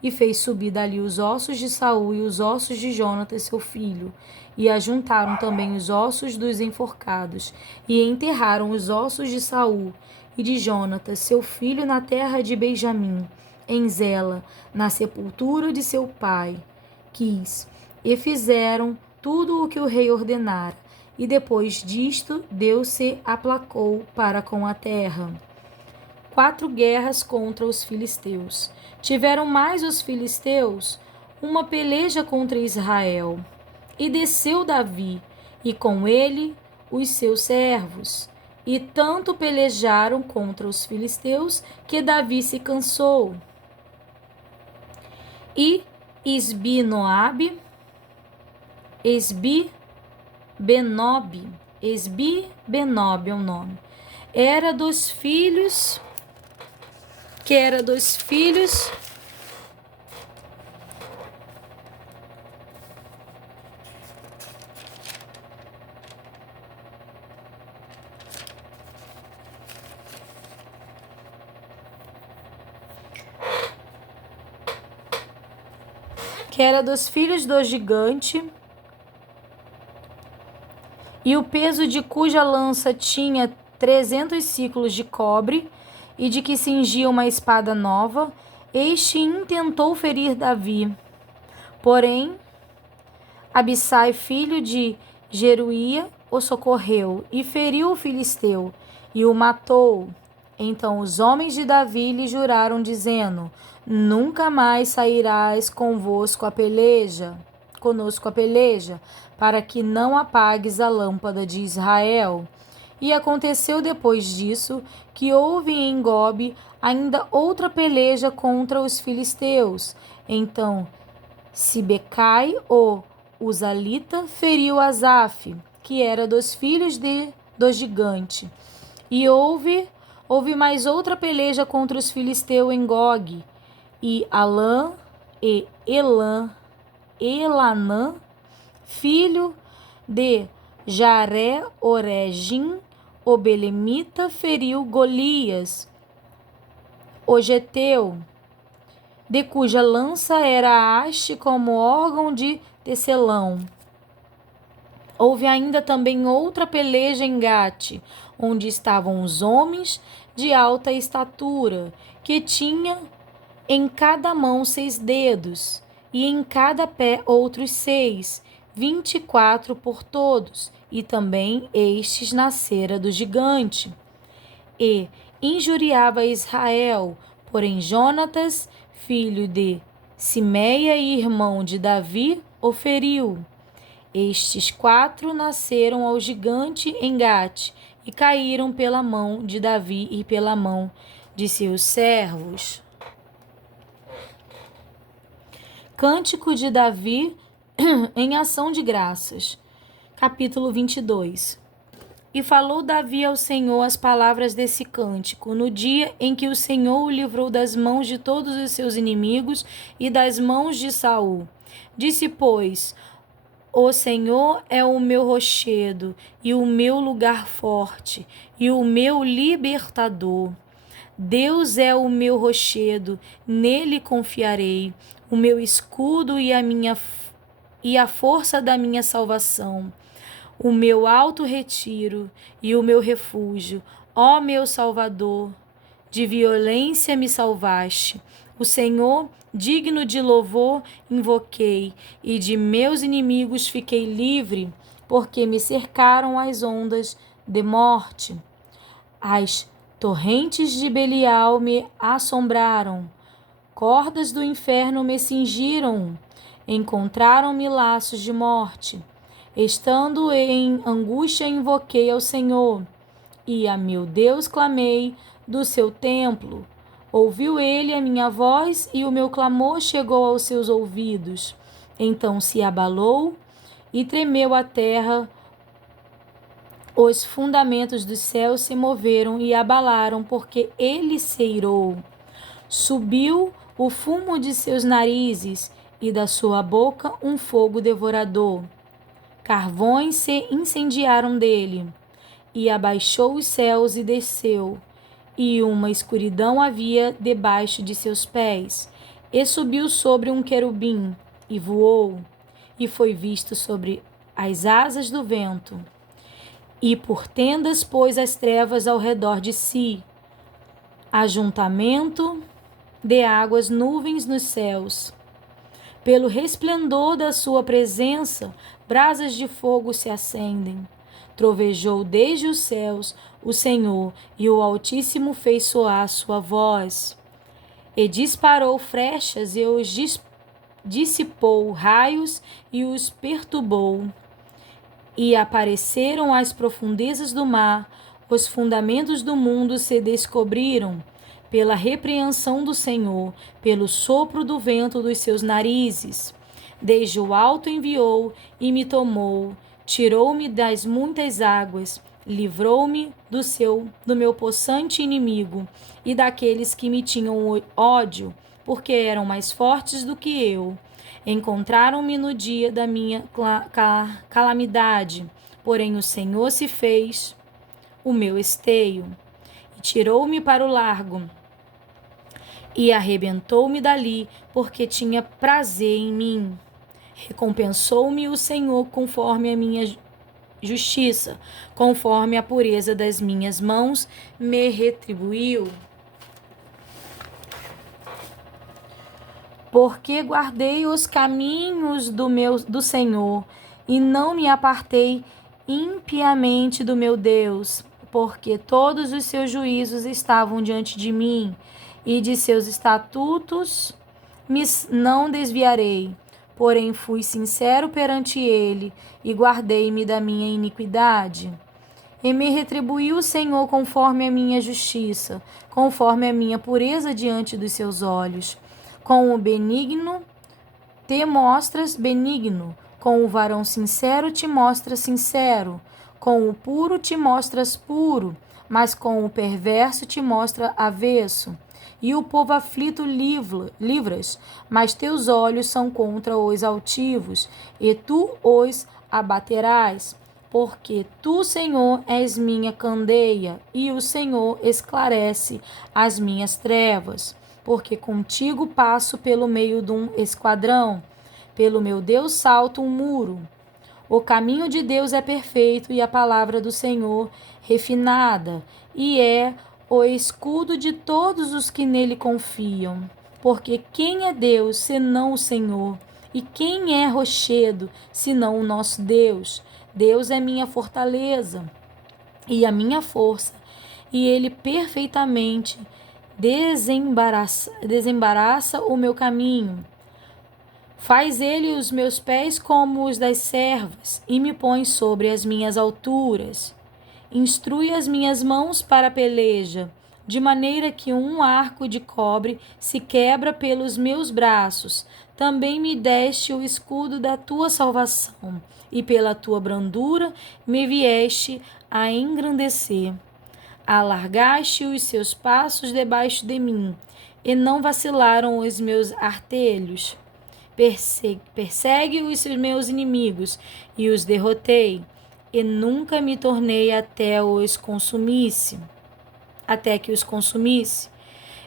E fez subir dali os ossos de Saul e os ossos de Jonatas, seu filho, e ajuntaram também os ossos dos enforcados, e enterraram os ossos de Saul e de Jonatas, seu filho, na terra de Benjamim, em Zela, na sepultura de seu pai. E fizeram tudo o que o rei ordenara. E depois disto, Deus se aplacou para com a terra. 4 guerras contra os filisteus. Tiveram mais os filisteus uma peleja contra Israel. E desceu Davi, e com ele os seus servos. E tanto pelejaram contra os filisteus que Davi se cansou. E Esbi-Benob é o nome. Era dos filhos do gigante, e o peso de cuja lança tinha 300 siclos de cobre, e de que cingia uma espada nova. Este intentou ferir Davi. Porém, Abissai, filho de Zeruia, o socorreu, e feriu o filisteu, e o matou. Então os homens de Davi lhe juraram, dizendo: Nunca mais sairás conosco a peleja, para que não apagues a lâmpada de Israel. E aconteceu depois disso que houve em Gobe ainda outra peleja contra os filisteus. Então Sibecai, o Uzalita, feriu Asaf, que era dos filhos do gigante. E houve mais outra peleja contra os filisteus em Gog. E Alã e Elanã, filho de Jaré-Oregim, o belemita, feriu Golias, o geteu, de cuja lança era a haste como órgão de tecelão. Houve ainda também outra peleja em Gate, onde estavam os homens de alta estatura, que tinham em cada mão 6 dedos, e em cada pé outros 6, 24 por todos, e também estes nascera do gigante. E injuriava Israel, porém Jonatas, filho de Simeia e irmão de Davi, o feriu. Estes 4 nasceram ao gigante em Gate, e caíram pela mão de Davi e pela mão de seus servos. Cântico de Davi em ação de graças. Capítulo 22. E falou Davi ao Senhor as palavras desse cântico, no dia em que o Senhor o livrou das mãos de todos os seus inimigos e das mãos de Saul. Disse, pois, o Senhor é o meu rochedo e o meu lugar forte e o meu libertador. Deus é o meu rochedo, nele confiarei, o meu escudo e a força da minha salvação, o meu alto retiro e o meu refúgio. Ó meu Salvador, de violência me salvaste. O Senhor, digno de louvor, invoquei, e de meus inimigos fiquei livre, porque me cercaram as ondas de morte. As torrentes de Belial me assombraram, cordas do inferno me cingiram, encontraram-me laços de morte. Estando em angústia, invoquei ao Senhor, e a meu Deus clamei do seu templo. Ouviu ele a minha voz, e o meu clamor chegou aos seus ouvidos. Então se abalou e tremeu a terra, os fundamentos dos céus se moveram e abalaram, porque ele se irou. Subiu o fumo de seus narizes, e da sua boca um fogo devorador. Carvões se incendiaram dele, e abaixou os céus e desceu, e uma escuridão havia debaixo de seus pés. E subiu sobre um querubim, e voou, e foi visto sobre as asas do vento. E por tendas pôs as trevas ao redor de si, ajuntamento de águas nuvens nos céus. Pelo resplendor da sua presença, brasas de fogo se acendem. Trovejou desde os céus o Senhor, e o Altíssimo fez soar sua voz. E disparou flechas e os dissipou raios e os perturbou. E apareceram as profundezas do mar, os fundamentos do mundo se descobriram, pela repreensão do Senhor, pelo sopro do vento dos seus narizes. Desde o alto enviou e me tomou, tirou-me das muitas águas, livrou-me do meu possante inimigo e daqueles que me tinham ódio, porque eram mais fortes do que eu. Encontraram-me no dia da minha calamidade, porém o Senhor se fez o meu esteio e tirou-me para o largo e arrebentou-me dali, porque tinha prazer em mim. Recompensou-me o Senhor conforme a minha justiça, conforme a pureza das minhas mãos me retribuiu. Porque guardei os caminhos do Senhor e não me apartei impiamente do meu Deus, porque todos os seus juízos estavam diante de mim, e de seus estatutos me não desviarei. Porém fui sincero perante ele, e guardei-me da minha iniquidade. E me retribuiu o Senhor conforme a minha justiça, conforme a minha pureza diante dos seus olhos. Com o benigno te mostras benigno, com o varão sincero te mostras sincero, com o puro te mostras puro, mas com o perverso te mostra avesso. E o povo aflito livras, mas teus olhos são contra os altivos, e tu os abaterás. Porque tu, Senhor, és minha candeia, e o Senhor esclarece as minhas trevas. Porque contigo passo pelo meio de um esquadrão, pelo meu Deus salto um muro. O caminho de Deus é perfeito, e a palavra do Senhor refinada, e é o escudo de todos os que nele confiam. Porque quem é Deus, senão o Senhor? E quem é rochedo, senão o nosso Deus? Deus é minha fortaleza e a minha força, e ele perfeitamente desembaraça o meu caminho. Faz ele os meus pés como os das servas, e me põe sobre as minhas alturas. Instrui as minhas mãos para a peleja, de maneira que um arco de cobre se quebra pelos meus braços. Também me deste o escudo da tua salvação, e pela tua brandura me vieste a engrandecer. Alargaste os seus passos debaixo de mim, e não vacilaram os meus artelhos. Persegue os meus inimigos, e os derrotei, e nunca me tornei até que os consumisse.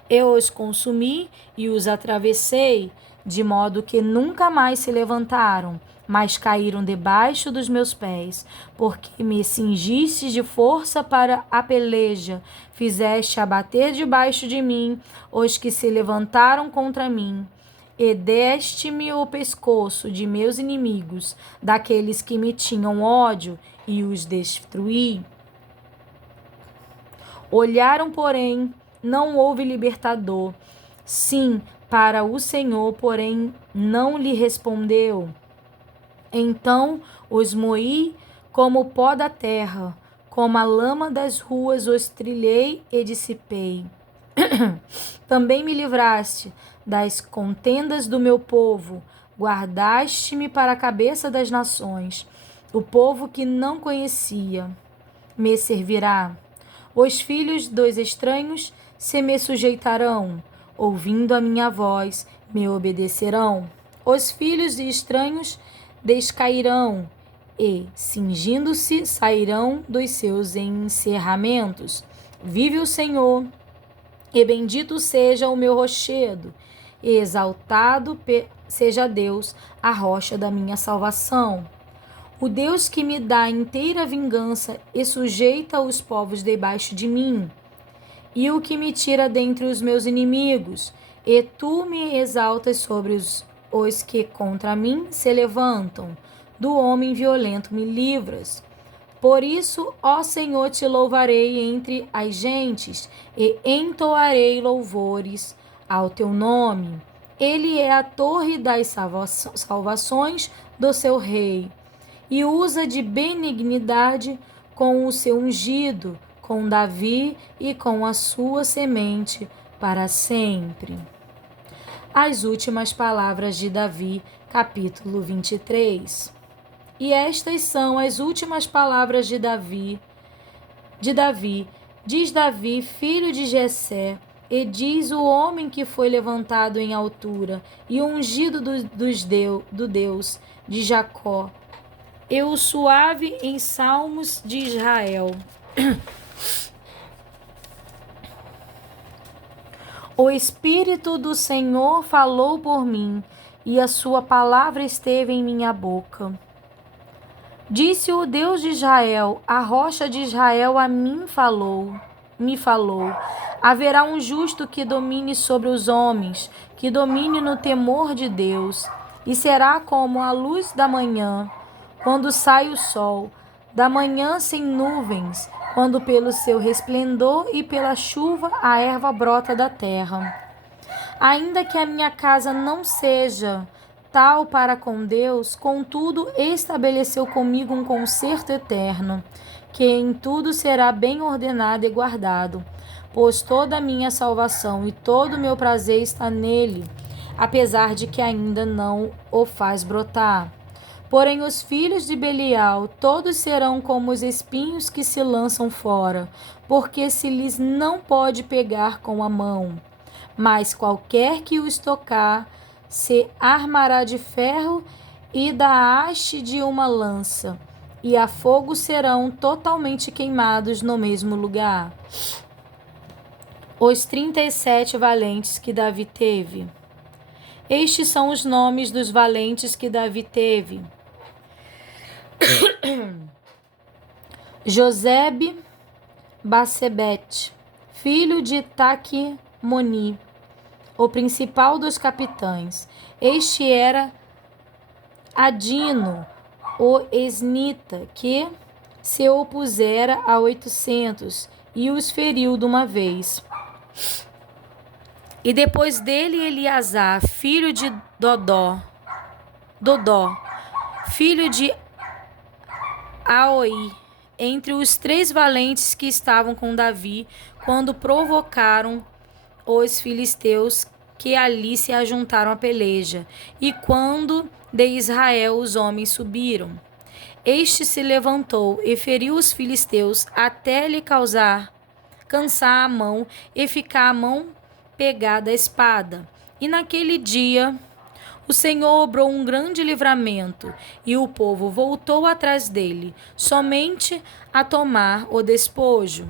Eu os consumi e os atravessei, de modo que nunca mais se levantaram, mas caíram debaixo dos meus pés, porque me cingiste de força para a peleja, fizeste abater debaixo de mim os que se levantaram contra mim, e deste-me o pescoço de meus inimigos, daqueles que me tinham ódio, e os destruí. Olharam, porém, não houve libertador. Sim, para o Senhor, porém, não lhe respondeu. Então os moí como o pó da terra, como a lama das ruas os trilhei e dissipei. Também me livraste das contendas do meu povo, guardaste-me para a cabeça das nações. O povo que não conhecia me servirá. Os filhos dos estranhos se me sujeitarão, ouvindo a minha voz, me obedecerão. Os filhos de estranhos descairão e, cingindo-se, sairão dos seus encerramentos. Vive o Senhor, e bendito seja o meu rochedo, e exaltado seja Deus, a rocha da minha salvação. O Deus que me dá inteira vingança e sujeita os povos debaixo de mim, e o que me tira dentre os meus inimigos, e tu me exaltas sobre os que contra mim se levantam. Do homem violento me livras. Por isso, ó Senhor, te louvarei entre as gentes e entoarei louvores ao teu nome. Ele é a torre das salvações do seu rei e usa de benignidade com o seu ungido, com Davi e com a sua semente para sempre. As últimas palavras de Davi, capítulo 23. E estas são as últimas palavras de Davi. Diz Davi, filho de Jessé, e diz o homem que foi levantado em altura e ungido do Deus de Jacó, e o suave em salmos de Israel. O Espírito do Senhor falou por mim, e a sua palavra esteve em minha boca. Disse o Deus de Israel, a rocha de Israel me falou. Haverá um justo que domine sobre os homens, que domine no temor de Deus, e será como a luz da manhã, quando sai o sol, da manhã sem nuvens, quando pelo seu resplendor e pela chuva a erva brota da terra. Ainda que a minha casa não seja tal para com Deus, contudo estabeleceu comigo um concerto eterno, que em tudo será bem ordenado e guardado, pois toda a minha salvação e todo o meu prazer está nele, apesar de que ainda não o faz brotar. Porém os filhos de Belial todos serão como os espinhos que se lançam fora, porque se lhes não pode pegar com a mão. Mas qualquer que os tocar se armará de ferro e da haste de uma lança, e a fogo serão totalmente queimados no mesmo lugar. Os 37 valentes que Davi teve. Estes são os nomes dos valentes que Davi teve: Josebe Basebete, filho de Taquimoni, o principal dos capitães. Este era Adino, o esnita, que se opusera a 800 e os feriu de uma vez. E depois dele Eleazar, filho de Dodó, filho de Aoi, entre os 3 valentes que estavam com Davi, quando provocaram os filisteus que ali se ajuntaram à peleja, e quando de Israel os homens subiram. Este se levantou e feriu os filisteus até lhe cansar a mão e ficar a mão pegada à espada. E naquele dia o Senhor obrou um grande livramento, e o povo voltou atrás dele, somente a tomar o despojo.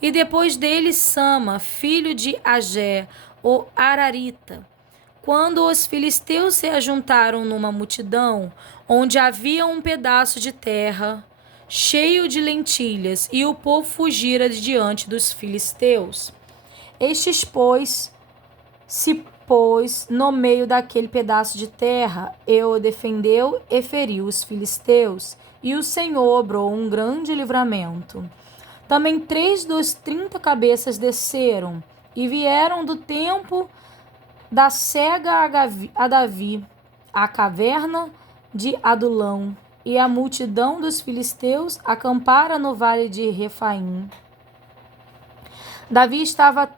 E depois dele Sama, filho de Agé, o Ararita. Quando os filisteus se ajuntaram numa multidão, onde havia um pedaço de terra cheio de lentilhas, e o povo fugira diante dos filisteus. Estes, se pôs no meio daquele pedaço de terra, e o defendeu e feriu os filisteus, e o Senhor obrou um grande livramento. Também 3 dos 30 cabeças desceram e vieram do tempo da cega a Davi, à caverna de Adulão, e a multidão dos filisteus acampara no vale de Refaim. Davi estava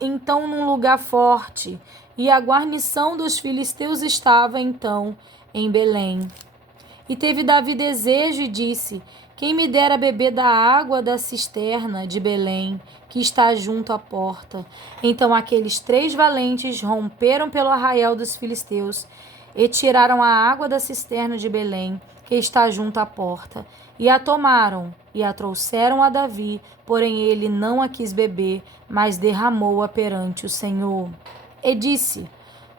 então num lugar forte, e a guarnição dos filisteus estava então em Belém. E teve Davi desejo e disse: quem me dera beber da água da cisterna de Belém, que está junto à porta. Então aqueles 3 valentes romperam pelo arraial dos filisteus e tiraram a água da cisterna de Belém, que está junto à porta, e a tomaram e a trouxeram a Davi, porém ele não a quis beber, mas derramou-a perante o Senhor. E disse: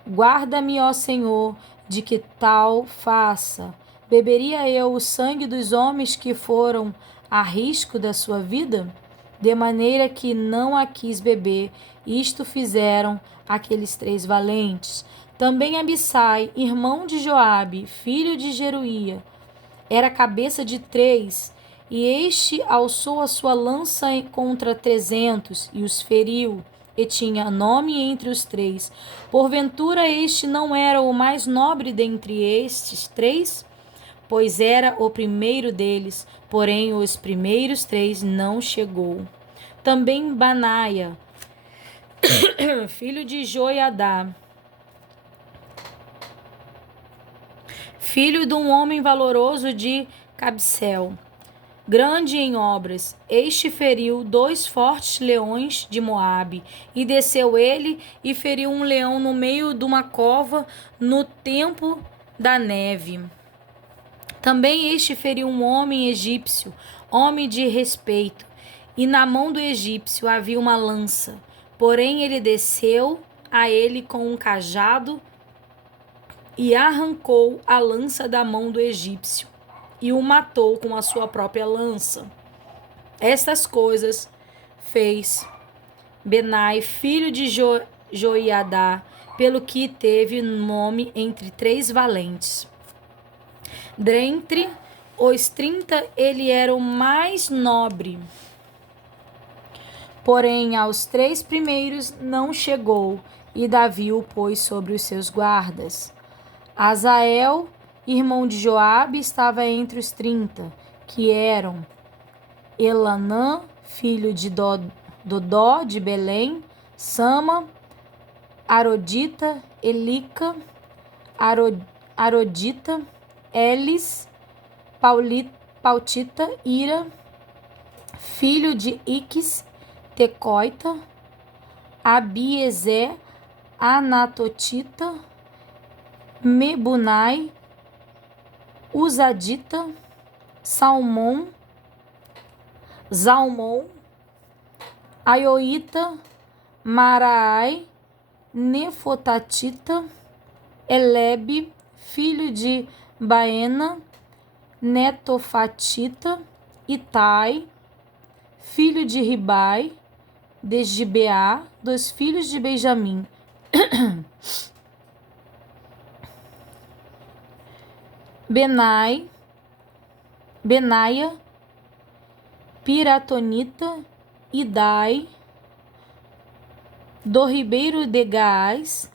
guarda-me, ó Senhor, de que tal faça. Beberia eu o sangue dos homens que foram a risco da sua vida? de maneira que não a quis beber. Isto fizeram aqueles 3 valentes. Também Abissai, irmão de Joabe, filho de Jeruía, era cabeça de 3, e este alçou a sua lança contra 300 e os feriu, e tinha nome entre os 3. Porventura este não era o mais nobre dentre estes 3? Pois era o primeiro deles, porém os primeiros 3 não chegou. Também Banaia, filho de Joiadá, filho de um homem valoroso de Cabsel, grande em obras, este feriu 2 fortes leões de Moabe, e desceu ele e feriu um leão no meio de uma cova no tempo da neve. Também este feriu um homem egípcio, homem de respeito, e na mão do egípcio havia uma lança. Porém ele desceu a ele com um cajado e arrancou a lança da mão do egípcio e o matou com a sua própria lança. Estas coisas fez Benai, filho de Joiadá, pelo que teve nome entre 3 valentes. Dentre os 30, ele era o mais nobre. Porém, aos 3 primeiros não chegou, e Davi o pôs sobre os seus guardas. Azael, irmão de Joabe, estava entre os 30, que eram Elanã, filho de Dodó de Belém, Sama, Arodita, Elica, Arodita, Elis, Pautita, Ira, filho de Iques, Tecoita, Abiezer, Anatotita, Mebunai, Uzadita, Zalmon, Aioita, Maraai, Nefotatita, Elebe, filho de Baena, Netofatita, Itai, filho de Ribai, de Gibeá, dos filhos de Benjamim. Benaia, Piratonita, Idai, do ribeiro de Gaás,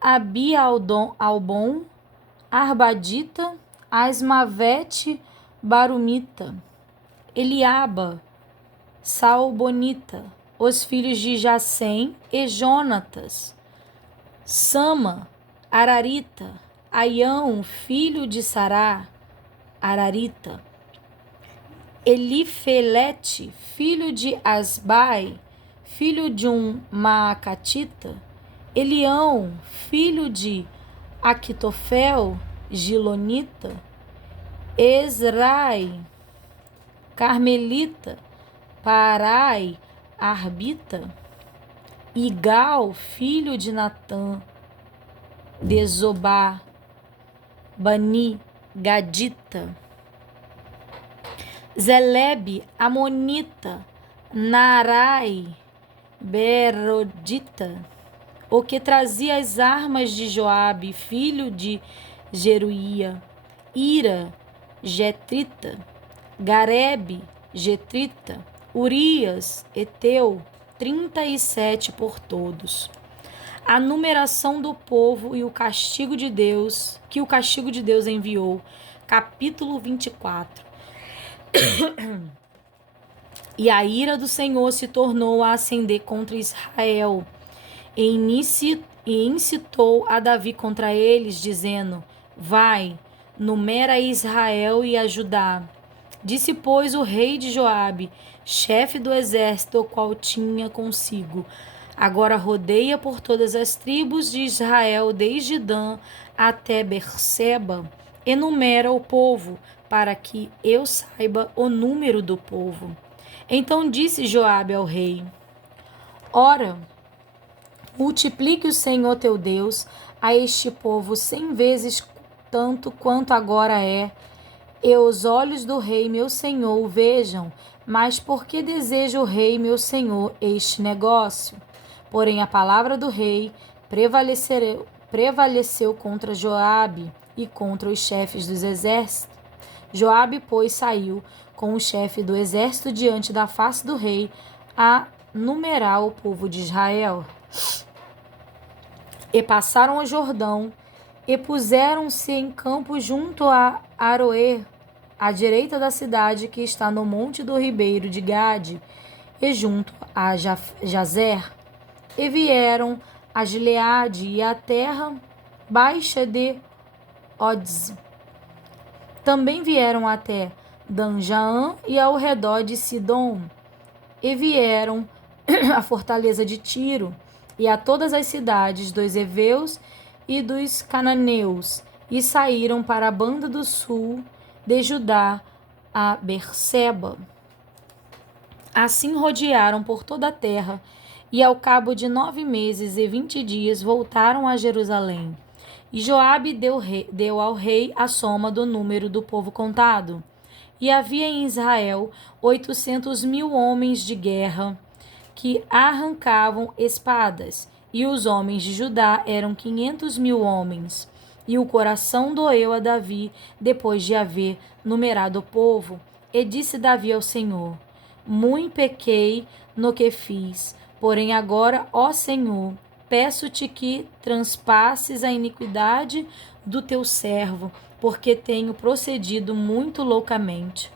Abi-Albon, Arbadita, Asmavete, Barumita, Eliaba, Salbonita, os filhos de Jacém e Jonatas, Sama, Ararita, Aião, filho de Sará, Ararita, Elifelete, filho de Asbai, filho de um Maacatita, Elião, filho de Aquitofel, Gilonita, Ezrai, Carmelita, Parai, Arbita, Igal, filho de Natã, de Zobá, Bani, Gadita, Zelebe, Amonita, Narai, Berodita, o que trazia as armas de Joabe, filho de Jeruía, Ira, Getrita, Garebe, Getrita, Urias, Eteu, 37 por todos. A numeração do povo e o castigo de Deus, que o castigo de Deus enviou. Capítulo 24. E a ira do Senhor se tornou a acender contra Israel, e incitou a Davi contra eles, dizendo: Vai, numera Israel e a Judá. Disse, pois, o rei de Joabe, chefe do exército, o qual tinha consigo: Agora rodeia por todas as tribos de Israel, desde Dan até Berseba, enumera o povo, para que eu saiba o número do povo. Então disse Joabe ao rei: Ora, multiplique o Senhor teu Deus a este povo 100 vezes tanto quanto agora é, e os olhos do rei meu senhor o vejam. Mas por que deseja o rei meu senhor este negócio? Porém a palavra do rei prevaleceu contra Joabe e contra os chefes dos exércitos. Joabe, pois, saiu com o chefe do exército diante da face do rei a numerar o povo de Israel. E passaram o Jordão e puseram-se em campo junto a Aroer, à direita da cidade que está no monte do ribeiro de Gade, e junto a Jazer. E vieram a Gileade e a terra baixa de Odz. Também vieram até Danjaã e ao redor de Sidom. E vieram à fortaleza de Tiro e a todas as cidades dos heveus e dos cananeus, e saíram para a banda do sul de Judá a Berseba. Assim rodearam por toda a terra, e ao cabo de 9 meses e 20 dias voltaram a Jerusalém. E Joabe deu ao rei a soma do número do povo contado. E havia em Israel 800.000 homens de guerra que arrancavam espadas, e os homens de Judá eram 500.000 homens. E o coração doeu a Davi depois de haver numerado o povo. E disse Davi ao Senhor: muito pequei no que fiz, porém agora, ó Senhor, peço-te que transpasses a iniquidade do teu servo, porque tenho procedido muito loucamente.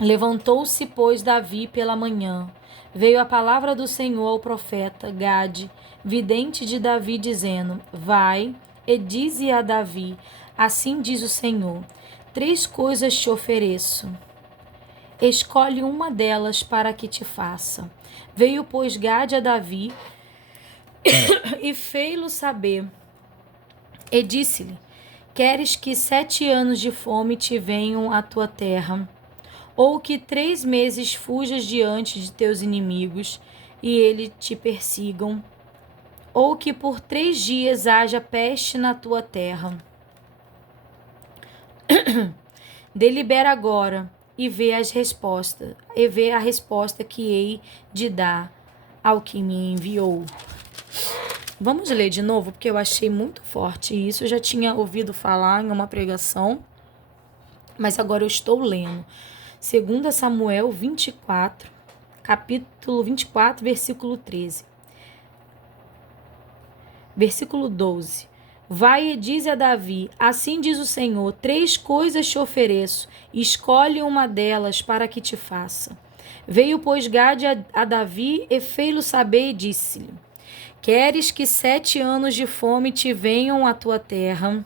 Levantou-se, pois, Davi pela manhã. Veio a palavra do Senhor ao profeta Gade, vidente de Davi, dizendo: vai e dize a Davi: assim diz o Senhor, 3 coisas te ofereço. Escolhe uma delas para que te faça. Veio, pois, Gade a Davi e fei-lo saber. E disse-lhe: queres que 7 anos de fome te venham à tua terra, ou que 3 meses fujas diante de teus inimigos e eles te persigam, ou que por 3 dias haja peste na tua terra? Delibera agora e vê a resposta que hei de dar ao que me enviou. Vamos ler de novo, porque eu achei muito forte isso. Eu já tinha ouvido falar em uma pregação, mas agora eu estou lendo. 2 Samuel 24, capítulo 24, versículo 13. Versículo 12. Vai e diz a Davi: assim diz o Senhor, 3 coisas te ofereço, escolhe uma delas para que te faça. Veio, pois, Gade a Davi e fei-lo saber e disse-lhe: queres que 7 anos de fome te venham à tua terra,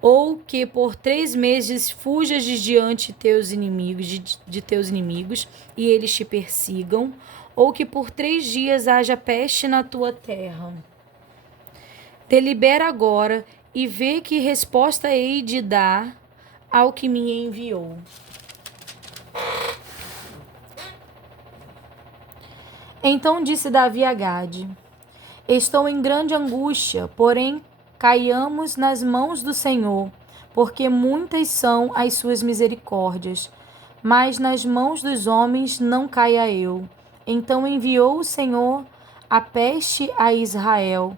ou que por 3 meses fujas de diante de teus inimigos e eles te persigam, ou que por 3 dias haja peste na tua terra? Delibera agora e vê que resposta hei de dar ao que me enviou. Então disse Davi a Gade: estou em grande angústia, porém caiamos nas mãos do Senhor, porque muitas são as suas misericórdias, mas nas mãos dos homens não caia eu. Então enviou o Senhor a peste a Israel,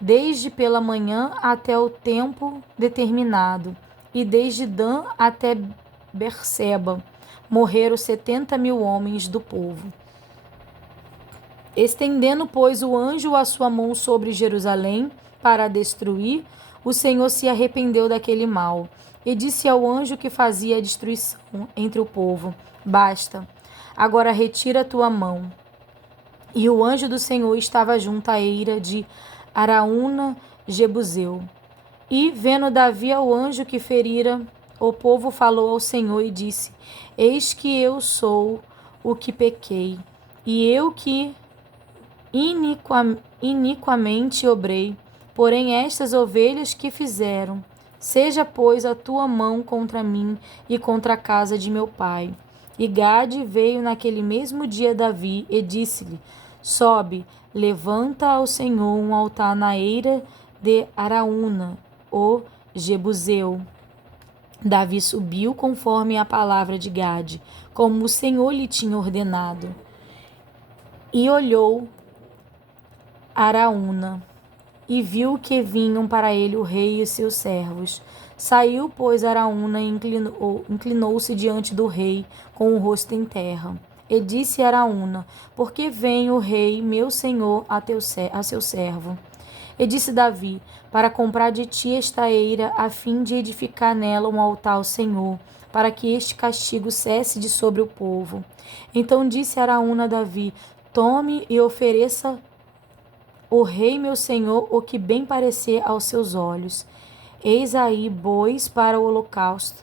desde pela manhã até o tempo determinado, e desde Dan até Berseba morreram 70.000 homens do povo. Estendendo, pois, o anjo a sua mão sobre Jerusalém para a destruir, o Senhor se arrependeu daquele mal e disse ao anjo que fazia a destruição entre o povo: basta, agora retira a tua mão. E o anjo do Senhor estava junto à eira de Araúna Jebuseu. E, vendo Davi ao anjo que ferira o povo, falou ao Senhor e disse: eis que eu sou o que pequei, e eu que iniquamente obrei, porém estas ovelhas que fizeram, seja, pois, a tua mão contra mim e contra a casa de meu pai. E Gade veio naquele mesmo dia a Davi e disse-lhe: sobe, levanta ao Senhor um altar na eira de Araúna, o Jebuseu. Davi subiu conforme a palavra de Gade, como o Senhor lhe tinha ordenado, e olhou Araúna, e viu que vinham para ele o rei e seus servos. Saiu, pois, Araúna e inclinou-se diante do rei, com o rosto em terra. E disse Araúna: Por que vem o rei, meu senhor, a seu servo? E disse Davi: Para comprar de ti esta eira, a fim de edificar nela um altar ao Senhor, para que este castigo cesse de sobre o povo. Então disse Araúna a Davi: Tome e ofereça o rei meu senhor o que bem parecer aos seus olhos. Eis aí bois para o holocausto,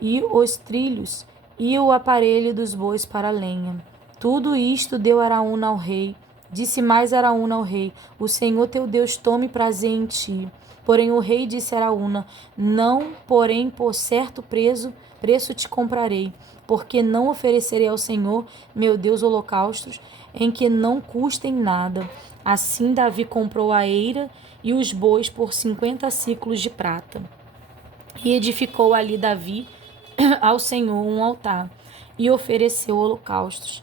e os trilhos, e o aparelho dos bois para a lenha. Tudo isto deu Araúna ao rei. Disse mais Araúna ao rei: O Senhor teu Deus tome prazer em ti. Porém o rei disse a Araúna: Não, porém, por certo preço te comprarei, porque não oferecerei ao Senhor, meu Deus, holocaustos em que não custem nada. Assim Davi comprou a eira e os bois por 50 siclos de prata. E edificou ali Davi ao Senhor um altar, e ofereceu holocaustos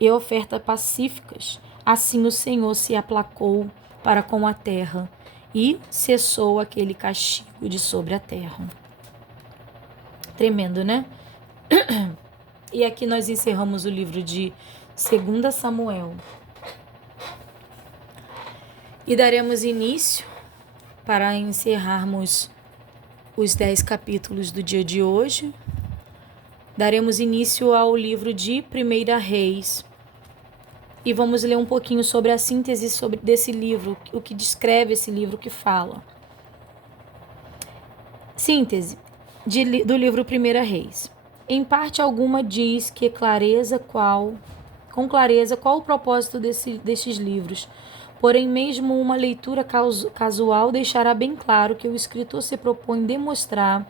e ofertas pacíficas. Assim o Senhor se aplacou para com a terra, e cessou aquele castigo de sobre a terra. Tremendo, né? E aqui nós encerramos o livro de 2 Samuel. E daremos início, para encerrarmos os 10 capítulos do dia de hoje, daremos início ao livro de 1 Reis. E vamos ler um pouquinho sobre a síntese desse livro, o que descreve esse livro, o que fala. Síntese do livro 1 Reis. Em parte alguma diz que com clareza qual o propósito destes livros. Porém, mesmo uma leitura casual deixará bem claro que o escritor se propõe demonstrar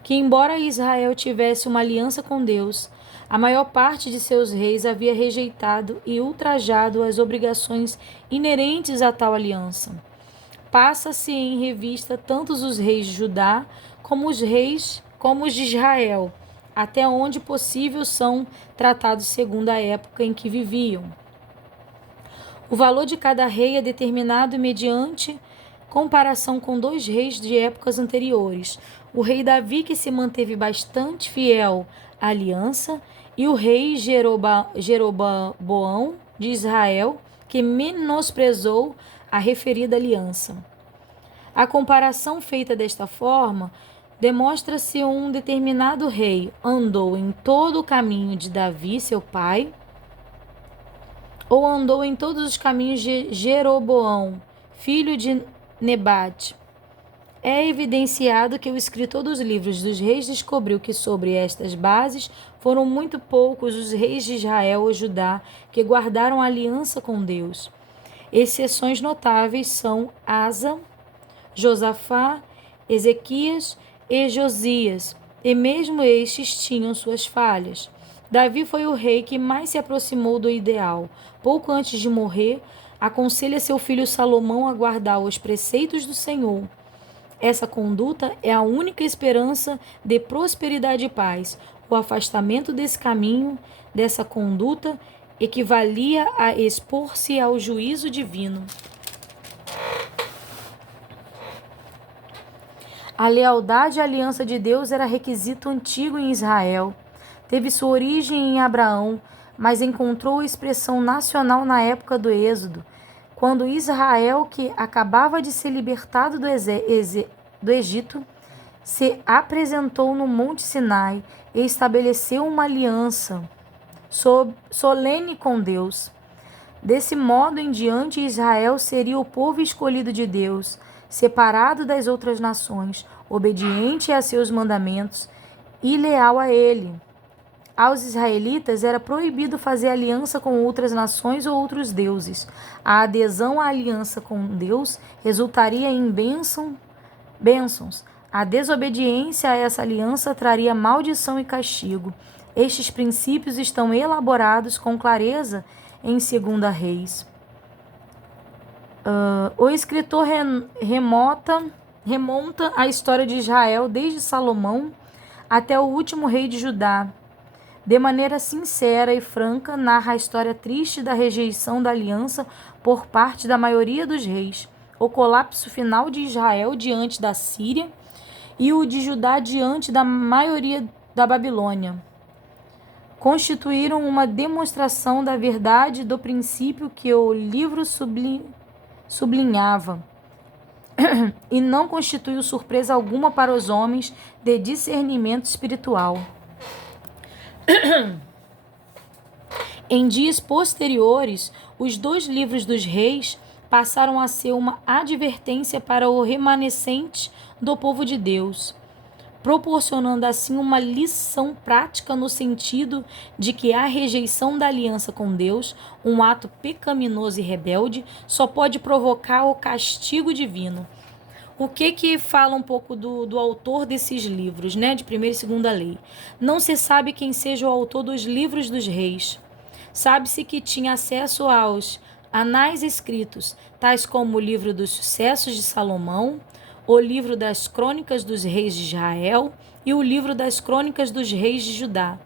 que, embora Israel tivesse uma aliança com Deus, a maior parte de seus reis havia rejeitado e ultrajado as obrigações inerentes a tal aliança. Passa-se em revista tanto os reis de Judá como os de Israel, até onde possível são tratados segundo a época em que viviam. O valor de cada rei é determinado mediante comparação com 2 reis de épocas anteriores. O rei Davi, que se manteve bastante fiel à aliança, e o rei Jeroboão de Israel, que menosprezou a referida aliança. A comparação feita desta forma demonstra se um determinado rei andou em todo o caminho de Davi, seu pai, ou andou em todos os caminhos de Jeroboão, filho de Nebate. É evidenciado que o escritor dos livros dos reis descobriu que sobre estas bases foram muito poucos os reis de Israel ou Judá que guardaram aliança com Deus. Exceções notáveis são Asa, Josafá, Ezequias e Josias, e mesmo estes tinham suas falhas. Davi foi o rei que mais se aproximou do ideal. Pouco antes de morrer, aconselha seu filho Salomão a guardar os preceitos do Senhor. Essa conduta é a única esperança de prosperidade e paz. O afastamento desse caminho, dessa conduta, equivalia a expor-se ao juízo divino. A lealdade à aliança de Deus era requisito antigo em Israel. Teve sua origem em Abraão, mas encontrou expressão nacional na época do Êxodo, quando Israel, que acabava de ser libertado do Egito, se apresentou no Monte Sinai e estabeleceu uma aliança solene com Deus. Desse modo em diante, Israel seria o povo escolhido de Deus, separado das outras nações, obediente a seus mandamentos e leal a ele. Aos israelitas era proibido fazer aliança com outras nações ou outros deuses. A adesão à aliança com Deus resultaria em bênçãos. A desobediência a essa aliança traria maldição e castigo. Estes princípios estão elaborados com clareza em 2 Reis. O escritor remonta a história de Israel desde Salomão até o último rei de Judá. De maneira sincera e franca, narra a história triste da rejeição da aliança por parte da maioria dos reis, o colapso final de Israel diante da Síria e o de Judá diante da maioria da Babilônia. Constituíram uma demonstração da verdade do princípio que o livro sublinhava, e não constituiu surpresa alguma para os homens de discernimento espiritual. Em dias posteriores, os 2 livros dos reis passaram a ser uma advertência para o remanescente do povo de Deus, proporcionando assim uma lição prática no sentido de que a rejeição da aliança com Deus, um ato pecaminoso e rebelde, só pode provocar o castigo divino. O que fala um pouco do autor desses livros, né, de primeira e segunda lei? Não se sabe quem seja o autor dos livros dos reis. Sabe-se que tinha acesso aos anais escritos, tais como o livro dos sucessos de Salomão, o livro das crônicas dos reis de Israel e o livro das crônicas dos reis de Judá.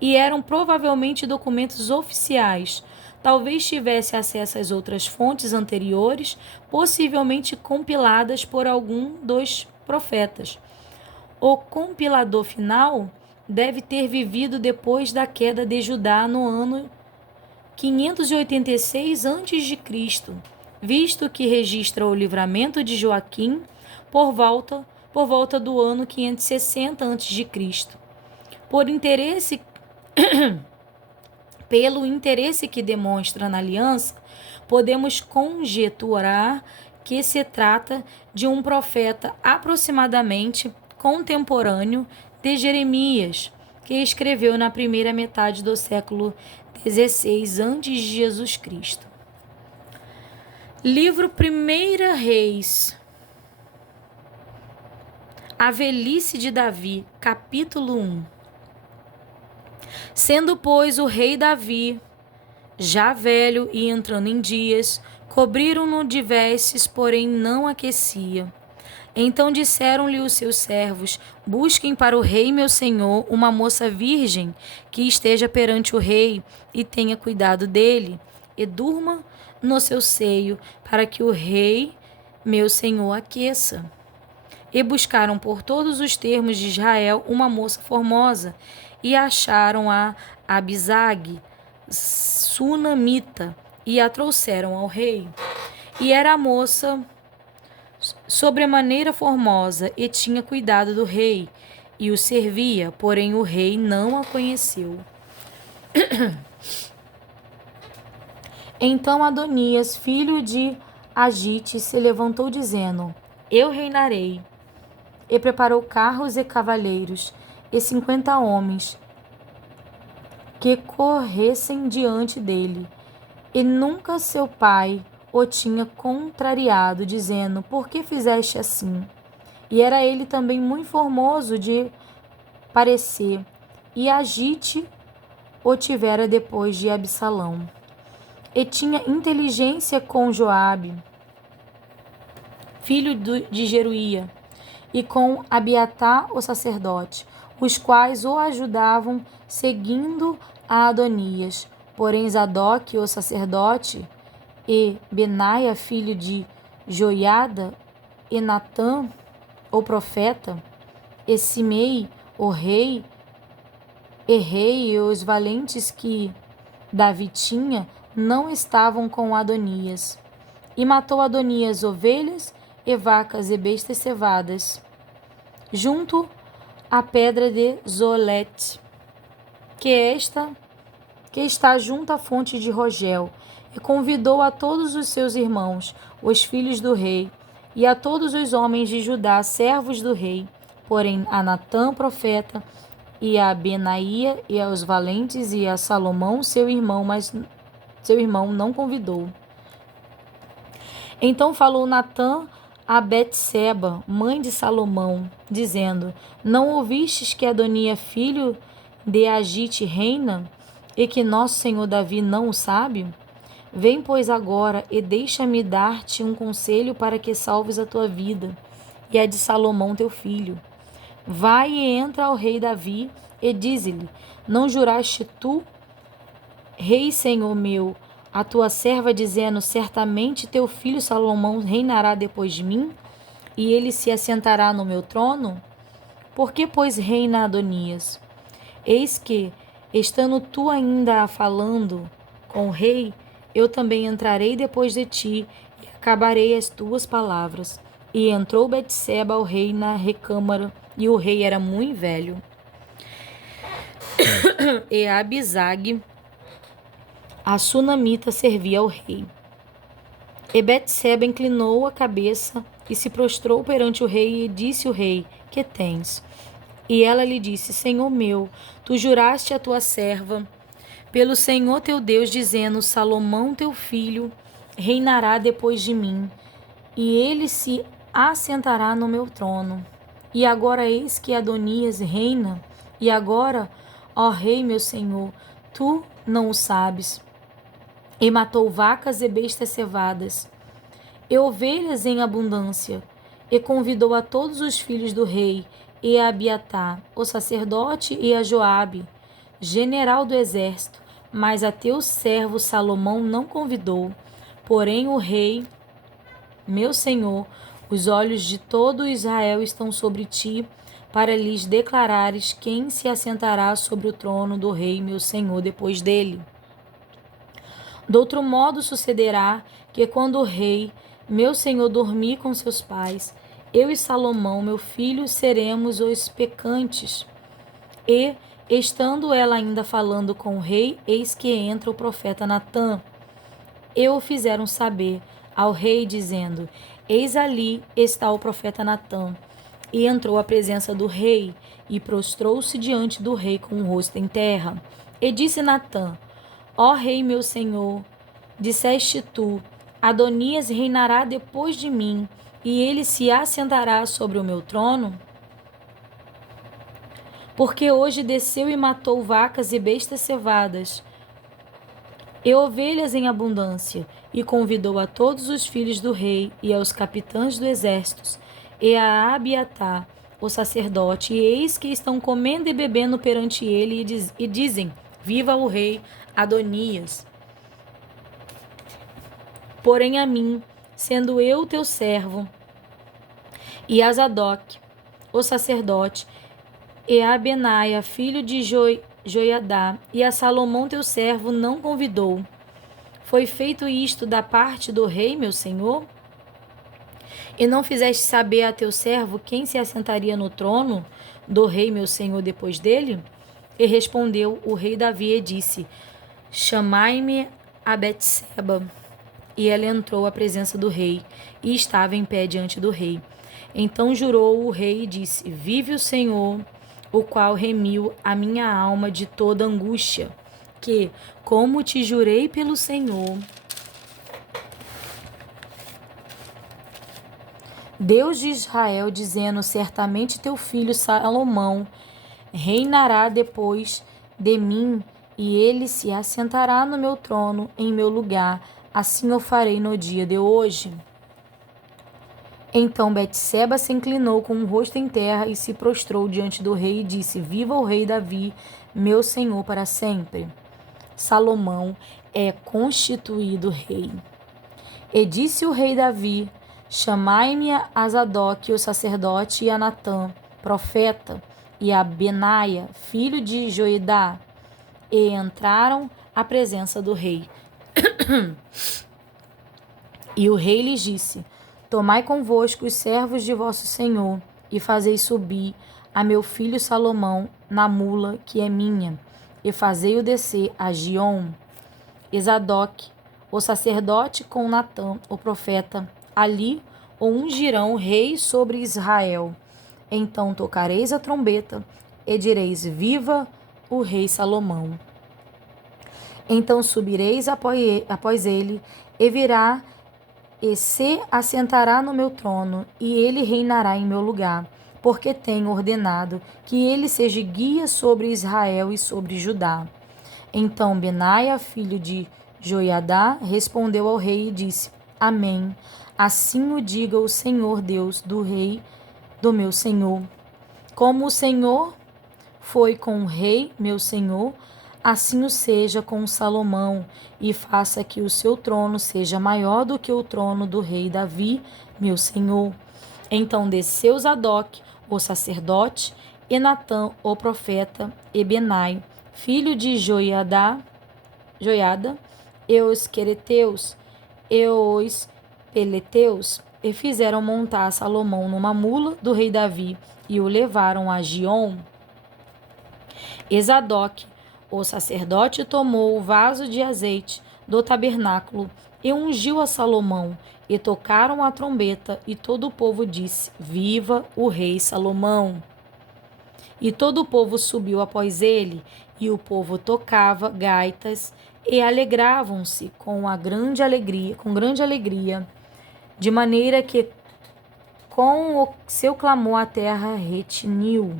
E eram provavelmente documentos oficiais. Talvez tivesse acesso às outras fontes anteriores, possivelmente compiladas por algum dos profetas. O compilador final deve ter vivido depois da queda de Judá no ano 586 a.C., visto que registra o livramento de Joaquim por volta do ano 560 a.C. Pelo interesse que demonstra na aliança, podemos conjecturar que se trata de um profeta aproximadamente contemporâneo de Jeremias, que escreveu na primeira metade do século XVI a.C. Livro 1 Reis. A velhice de Davi, capítulo 1. Sendo, pois, o rei Davi, já velho e entrando em dias, cobriram-no de vestes, porém não aquecia. Então disseram-lhe os seus servos: busquem para o rei meu senhor uma moça virgem que esteja perante o rei e tenha cuidado dele, e durma no seu seio, para que o rei meu senhor aqueça. E buscaram por todos os termos de Israel uma moça formosa, e acharam a Abisag, sunamita, e a trouxeram ao rei. E era a moça sobremaneira formosa, e tinha cuidado do rei, e o servia, porém o rei não a conheceu. Então Adonias, filho de Agite, se levantou dizendo: eu reinarei. E preparou carros e cavaleiros, e 50 homens que corressem diante dele. E nunca seu pai o tinha contrariado, dizendo: por que fizeste assim? E era ele também muito formoso de parecer, e Agite o tivera depois de Absalão. E tinha inteligência com Joabe, filho de Jeruía, e com Abiatar o sacerdote, os quais o ajudavam seguindo a Adonias. Porém Zadok o sacerdote, e Benaia filho de Joiada, e Natã o profeta, e Simei o rei, e os valentes que Davi tinha, não estavam com Adonias. E matou Adonias ovelhas e vacas e bestas cevadas, junto à pedra de Zolete, que está junto à fonte de Rogel, e convidou a todos os seus irmãos, os filhos do rei, e a todos os homens de Judá, servos do rei, porém a Natã, profeta, e a Benaía, e aos valentes, e a Salomão, seu irmão, mas seu irmão não convidou. Então falou Natã a Betseba, mãe de Salomão, dizendo: não ouvistes que Adonia, filho de Agite, reina, e que nosso senhor Davi não o sabe? Vem, pois, agora, e deixa-me dar-te um conselho para que salves a tua vida e a de Salomão teu filho. Vai e entra ao rei Davi e dize-lhe: Não juraste tu, rei senhor meu, a tua serva, dizendo: Certamente teu filho Salomão reinará depois de mim, e ele se assentará no meu trono? Por que, pois, reina Adonias? Eis que, estando tu ainda falando com o rei, eu também entrarei depois de ti e acabarei as tuas palavras. E entrou Betseba ao rei na recâmara, e o rei era muito velho. E Abisag, a sunamita, servia ao rei. E Betseba inclinou a cabeça e se prostrou perante o rei, e disse o rei: Que tens? E ela lhe disse: Senhor meu, tu juraste a tua serva pelo Senhor teu Deus, dizendo: Salomão teu filho reinará depois de mim, e ele se assentará no meu trono. E agora eis que Adonias reina, e agora, ó rei meu senhor, tu não o sabes. E matou vacas e bestas cevadas, e ovelhas em abundância, e convidou a todos os filhos do rei, e a Abiatar, o sacerdote, e a Joabe, general do exército, mas a teu servo Salomão não convidou. Porém o rei, meu senhor, os olhos de todo Israel estão sobre ti, para lhes declarares quem se assentará sobre o trono do rei, meu senhor, depois dele. De outro modo sucederá que, quando o rei, meu senhor, dormir com seus pais, eu e Salomão, meu filho, seremos os pecantes. E, estando ela ainda falando com o rei, eis que entra o profeta Natã. E o fizeram saber ao rei, dizendo: Eis ali está o profeta Natã. E entrou à presença do rei, e prostrou-se diante do rei com o rosto em terra. E disse Natã: Ó rei meu senhor, disseste tu: Adonias reinará depois de mim, e ele se assentará sobre o meu trono? Porque hoje desceu e matou vacas e bestas cevadas, e ovelhas em abundância, e convidou a todos os filhos do rei, e aos capitães do exército, e a Abiatar, o sacerdote, e eis que estão comendo e bebendo perante ele, e dizem: Viva o rei Adonias! Porém a mim, sendo eu teu servo, e a Zadok, o sacerdote, e a Benaia, filho de Joiadá, e a Salomão teu servo não convidou. Foi feito isto da parte do rei, meu senhor? E não fizeste saber a teu servo quem se assentaria no trono do rei, meu senhor, depois dele? E respondeu o rei Davi e disse: Chamai-me a Betseba. E ela entrou à presença do rei, e estava em pé diante do rei. Então jurou o rei e disse: Vive o Senhor, o qual remiu a minha alma de toda angústia, que, como te jurei pelo Senhor, Deus de Israel, dizendo: Certamente teu filho Salomão reinará depois de mim, e ele se assentará no meu trono em meu lugar. Assim eu farei no dia de hoje. Então Betseba se inclinou com o rosto em terra e se prostrou diante do rei e disse: Viva o rei Davi, meu senhor, para sempre. Salomão é constituído rei. E disse o rei Davi: Chamai-me a Zadok, o sacerdote, e a Natã, profeta, e a Benaia, filho de Joiadá. E entraram à presença do rei. E o rei lhes disse: Tomai convosco os servos de vosso senhor, e fazei subir a meu filho Salomão na mula que é minha, e fazei-o descer a Giom. E Zadok, o sacerdote, com Natã, o profeta, ali o ungirão rei sobre Israel. Então tocareis a trombeta, e direis: Viva o rei Salomão. Então subireis após ele, e virá e se assentará no meu trono, e ele reinará em meu lugar, porque tenho ordenado que ele seja guia sobre Israel e sobre Judá. Então Benaia, filho de Joiadá, respondeu ao rei e disse: Amém. Assim o diga o Senhor Deus do rei do meu senhor. Como o Senhor foi com o rei, meu senhor, assim o seja com Salomão, e faça que o seu trono seja maior do que o trono do rei Davi, meu senhor. Então desceu Zadok, o sacerdote, e Natã, o profeta, e Benai, filho de Joiada, e os quereteus, e os peleteus, e fizeram montar Salomão numa mula do rei Davi, e o levaram a Giom. E Zadok, o sacerdote, tomou o vaso de azeite do tabernáculo e ungiu a Salomão, e tocaram a trombeta, e todo o povo disse: Viva o rei Salomão! E todo o povo subiu após ele, e o povo tocava gaitas e alegravam-se com grande alegria, de maneira que com o seu clamor a terra retiniu.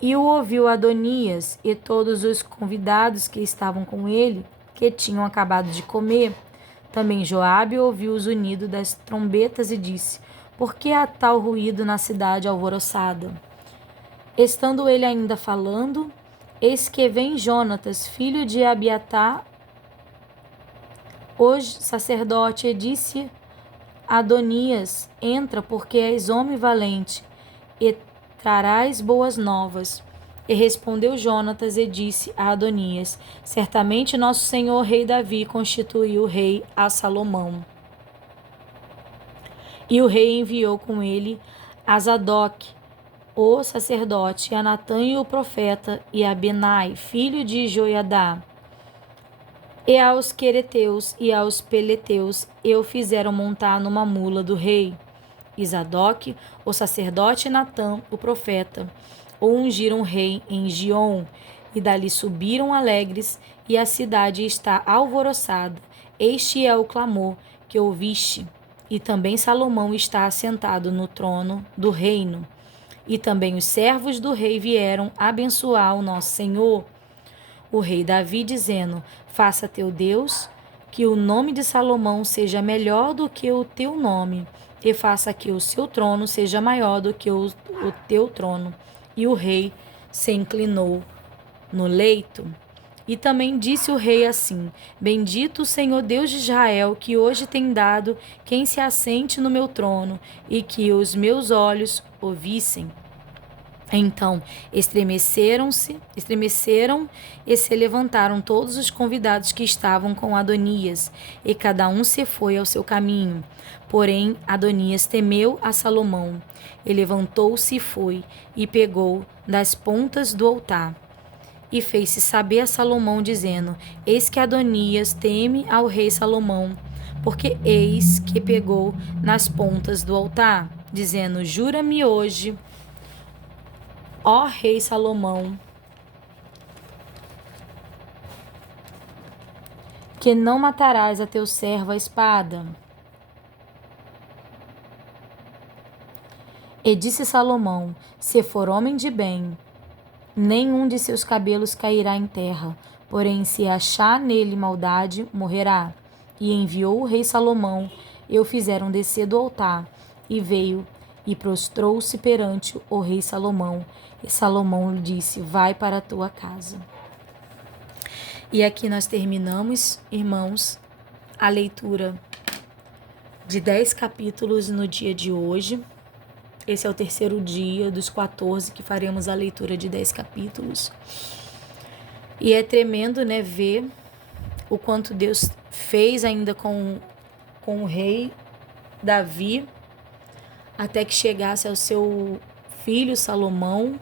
E o ouviu Adonias e todos os convidados que estavam com ele, que tinham acabado de comer. Também Joabe ouviu o zunido das trombetas e disse: Por que há tal ruído na cidade alvoroçada? Estando ele ainda falando, eis que vem Jonatas, filho de Abiatar, o sacerdote, e disse a Adonias: Entra, porque és homem valente, e trarás boas novas. E respondeu Jonatas e disse a Adonias: Certamente nosso senhor rei Davi constituiu rei a Salomão. E o rei enviou com ele a Zadok, o sacerdote, a Natã e o profeta, e a Benai, filho de Joiadá, e aos quereteus e aos peleteus, e o fizeram montar numa mula do rei. E Zadok, o sacerdote, e Natã, o profeta, o ungiram rei em Giom, e dali subiram alegres, e a cidade está alvoroçada. Este é o clamor que ouviste. E também Salomão está assentado no trono do reino. E também os servos do rei vieram abençoar o nosso Senhor, o rei Davi, dizendo: Faça teu Deus que o nome de Salomão seja melhor do que o teu nome, e faça que o seu trono seja maior do que o teu trono. E o rei se inclinou no leito. E também disse o rei assim: Bendito o Senhor Deus de Israel, que hoje tem dado quem se assente no meu trono, e que os meus olhos o vissem. Então estremeceram e se levantaram todos os convidados que estavam com Adonias, e cada um se foi ao seu caminho. Porém Adonias temeu a Salomão, e levantou-se e foi, e pegou das pontas do altar. E fez-se saber a Salomão, dizendo: Eis que Adonias teme ao rei Salomão, porque eis que pegou nas pontas do altar, dizendo: Jura-me hoje, ó rei Salomão, que não matarás a teu servo à espada. E disse Salomão: Se for homem de bem, nenhum de seus cabelos cairá em terra, porém se achar nele maldade, morrerá. E enviou o rei Salomão, e o fizeram descer do altar, e veio e prostrou-se perante o rei Salomão. E Salomão lhe disse: Vai para a tua casa. E aqui nós terminamos, irmãos, a leitura de 10 capítulos no dia de hoje. Esse é o terceiro dia dos 14 que faremos a leitura de 10 capítulos. E é tremendo, né, ver o quanto Deus fez ainda com o rei Davi, até que chegasse ao seu filho Salomão,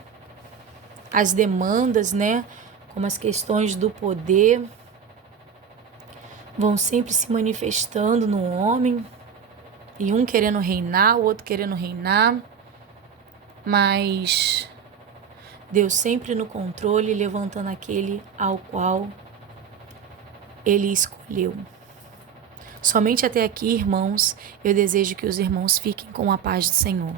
as demandas, né, como as questões do poder, vão sempre se manifestando no homem, e um querendo reinar, o outro querendo reinar, mas Deus sempre no controle, levantando aquele ao qual Ele escolheu. Somente até aqui, irmãos, eu desejo que os irmãos fiquem com a paz do Senhor.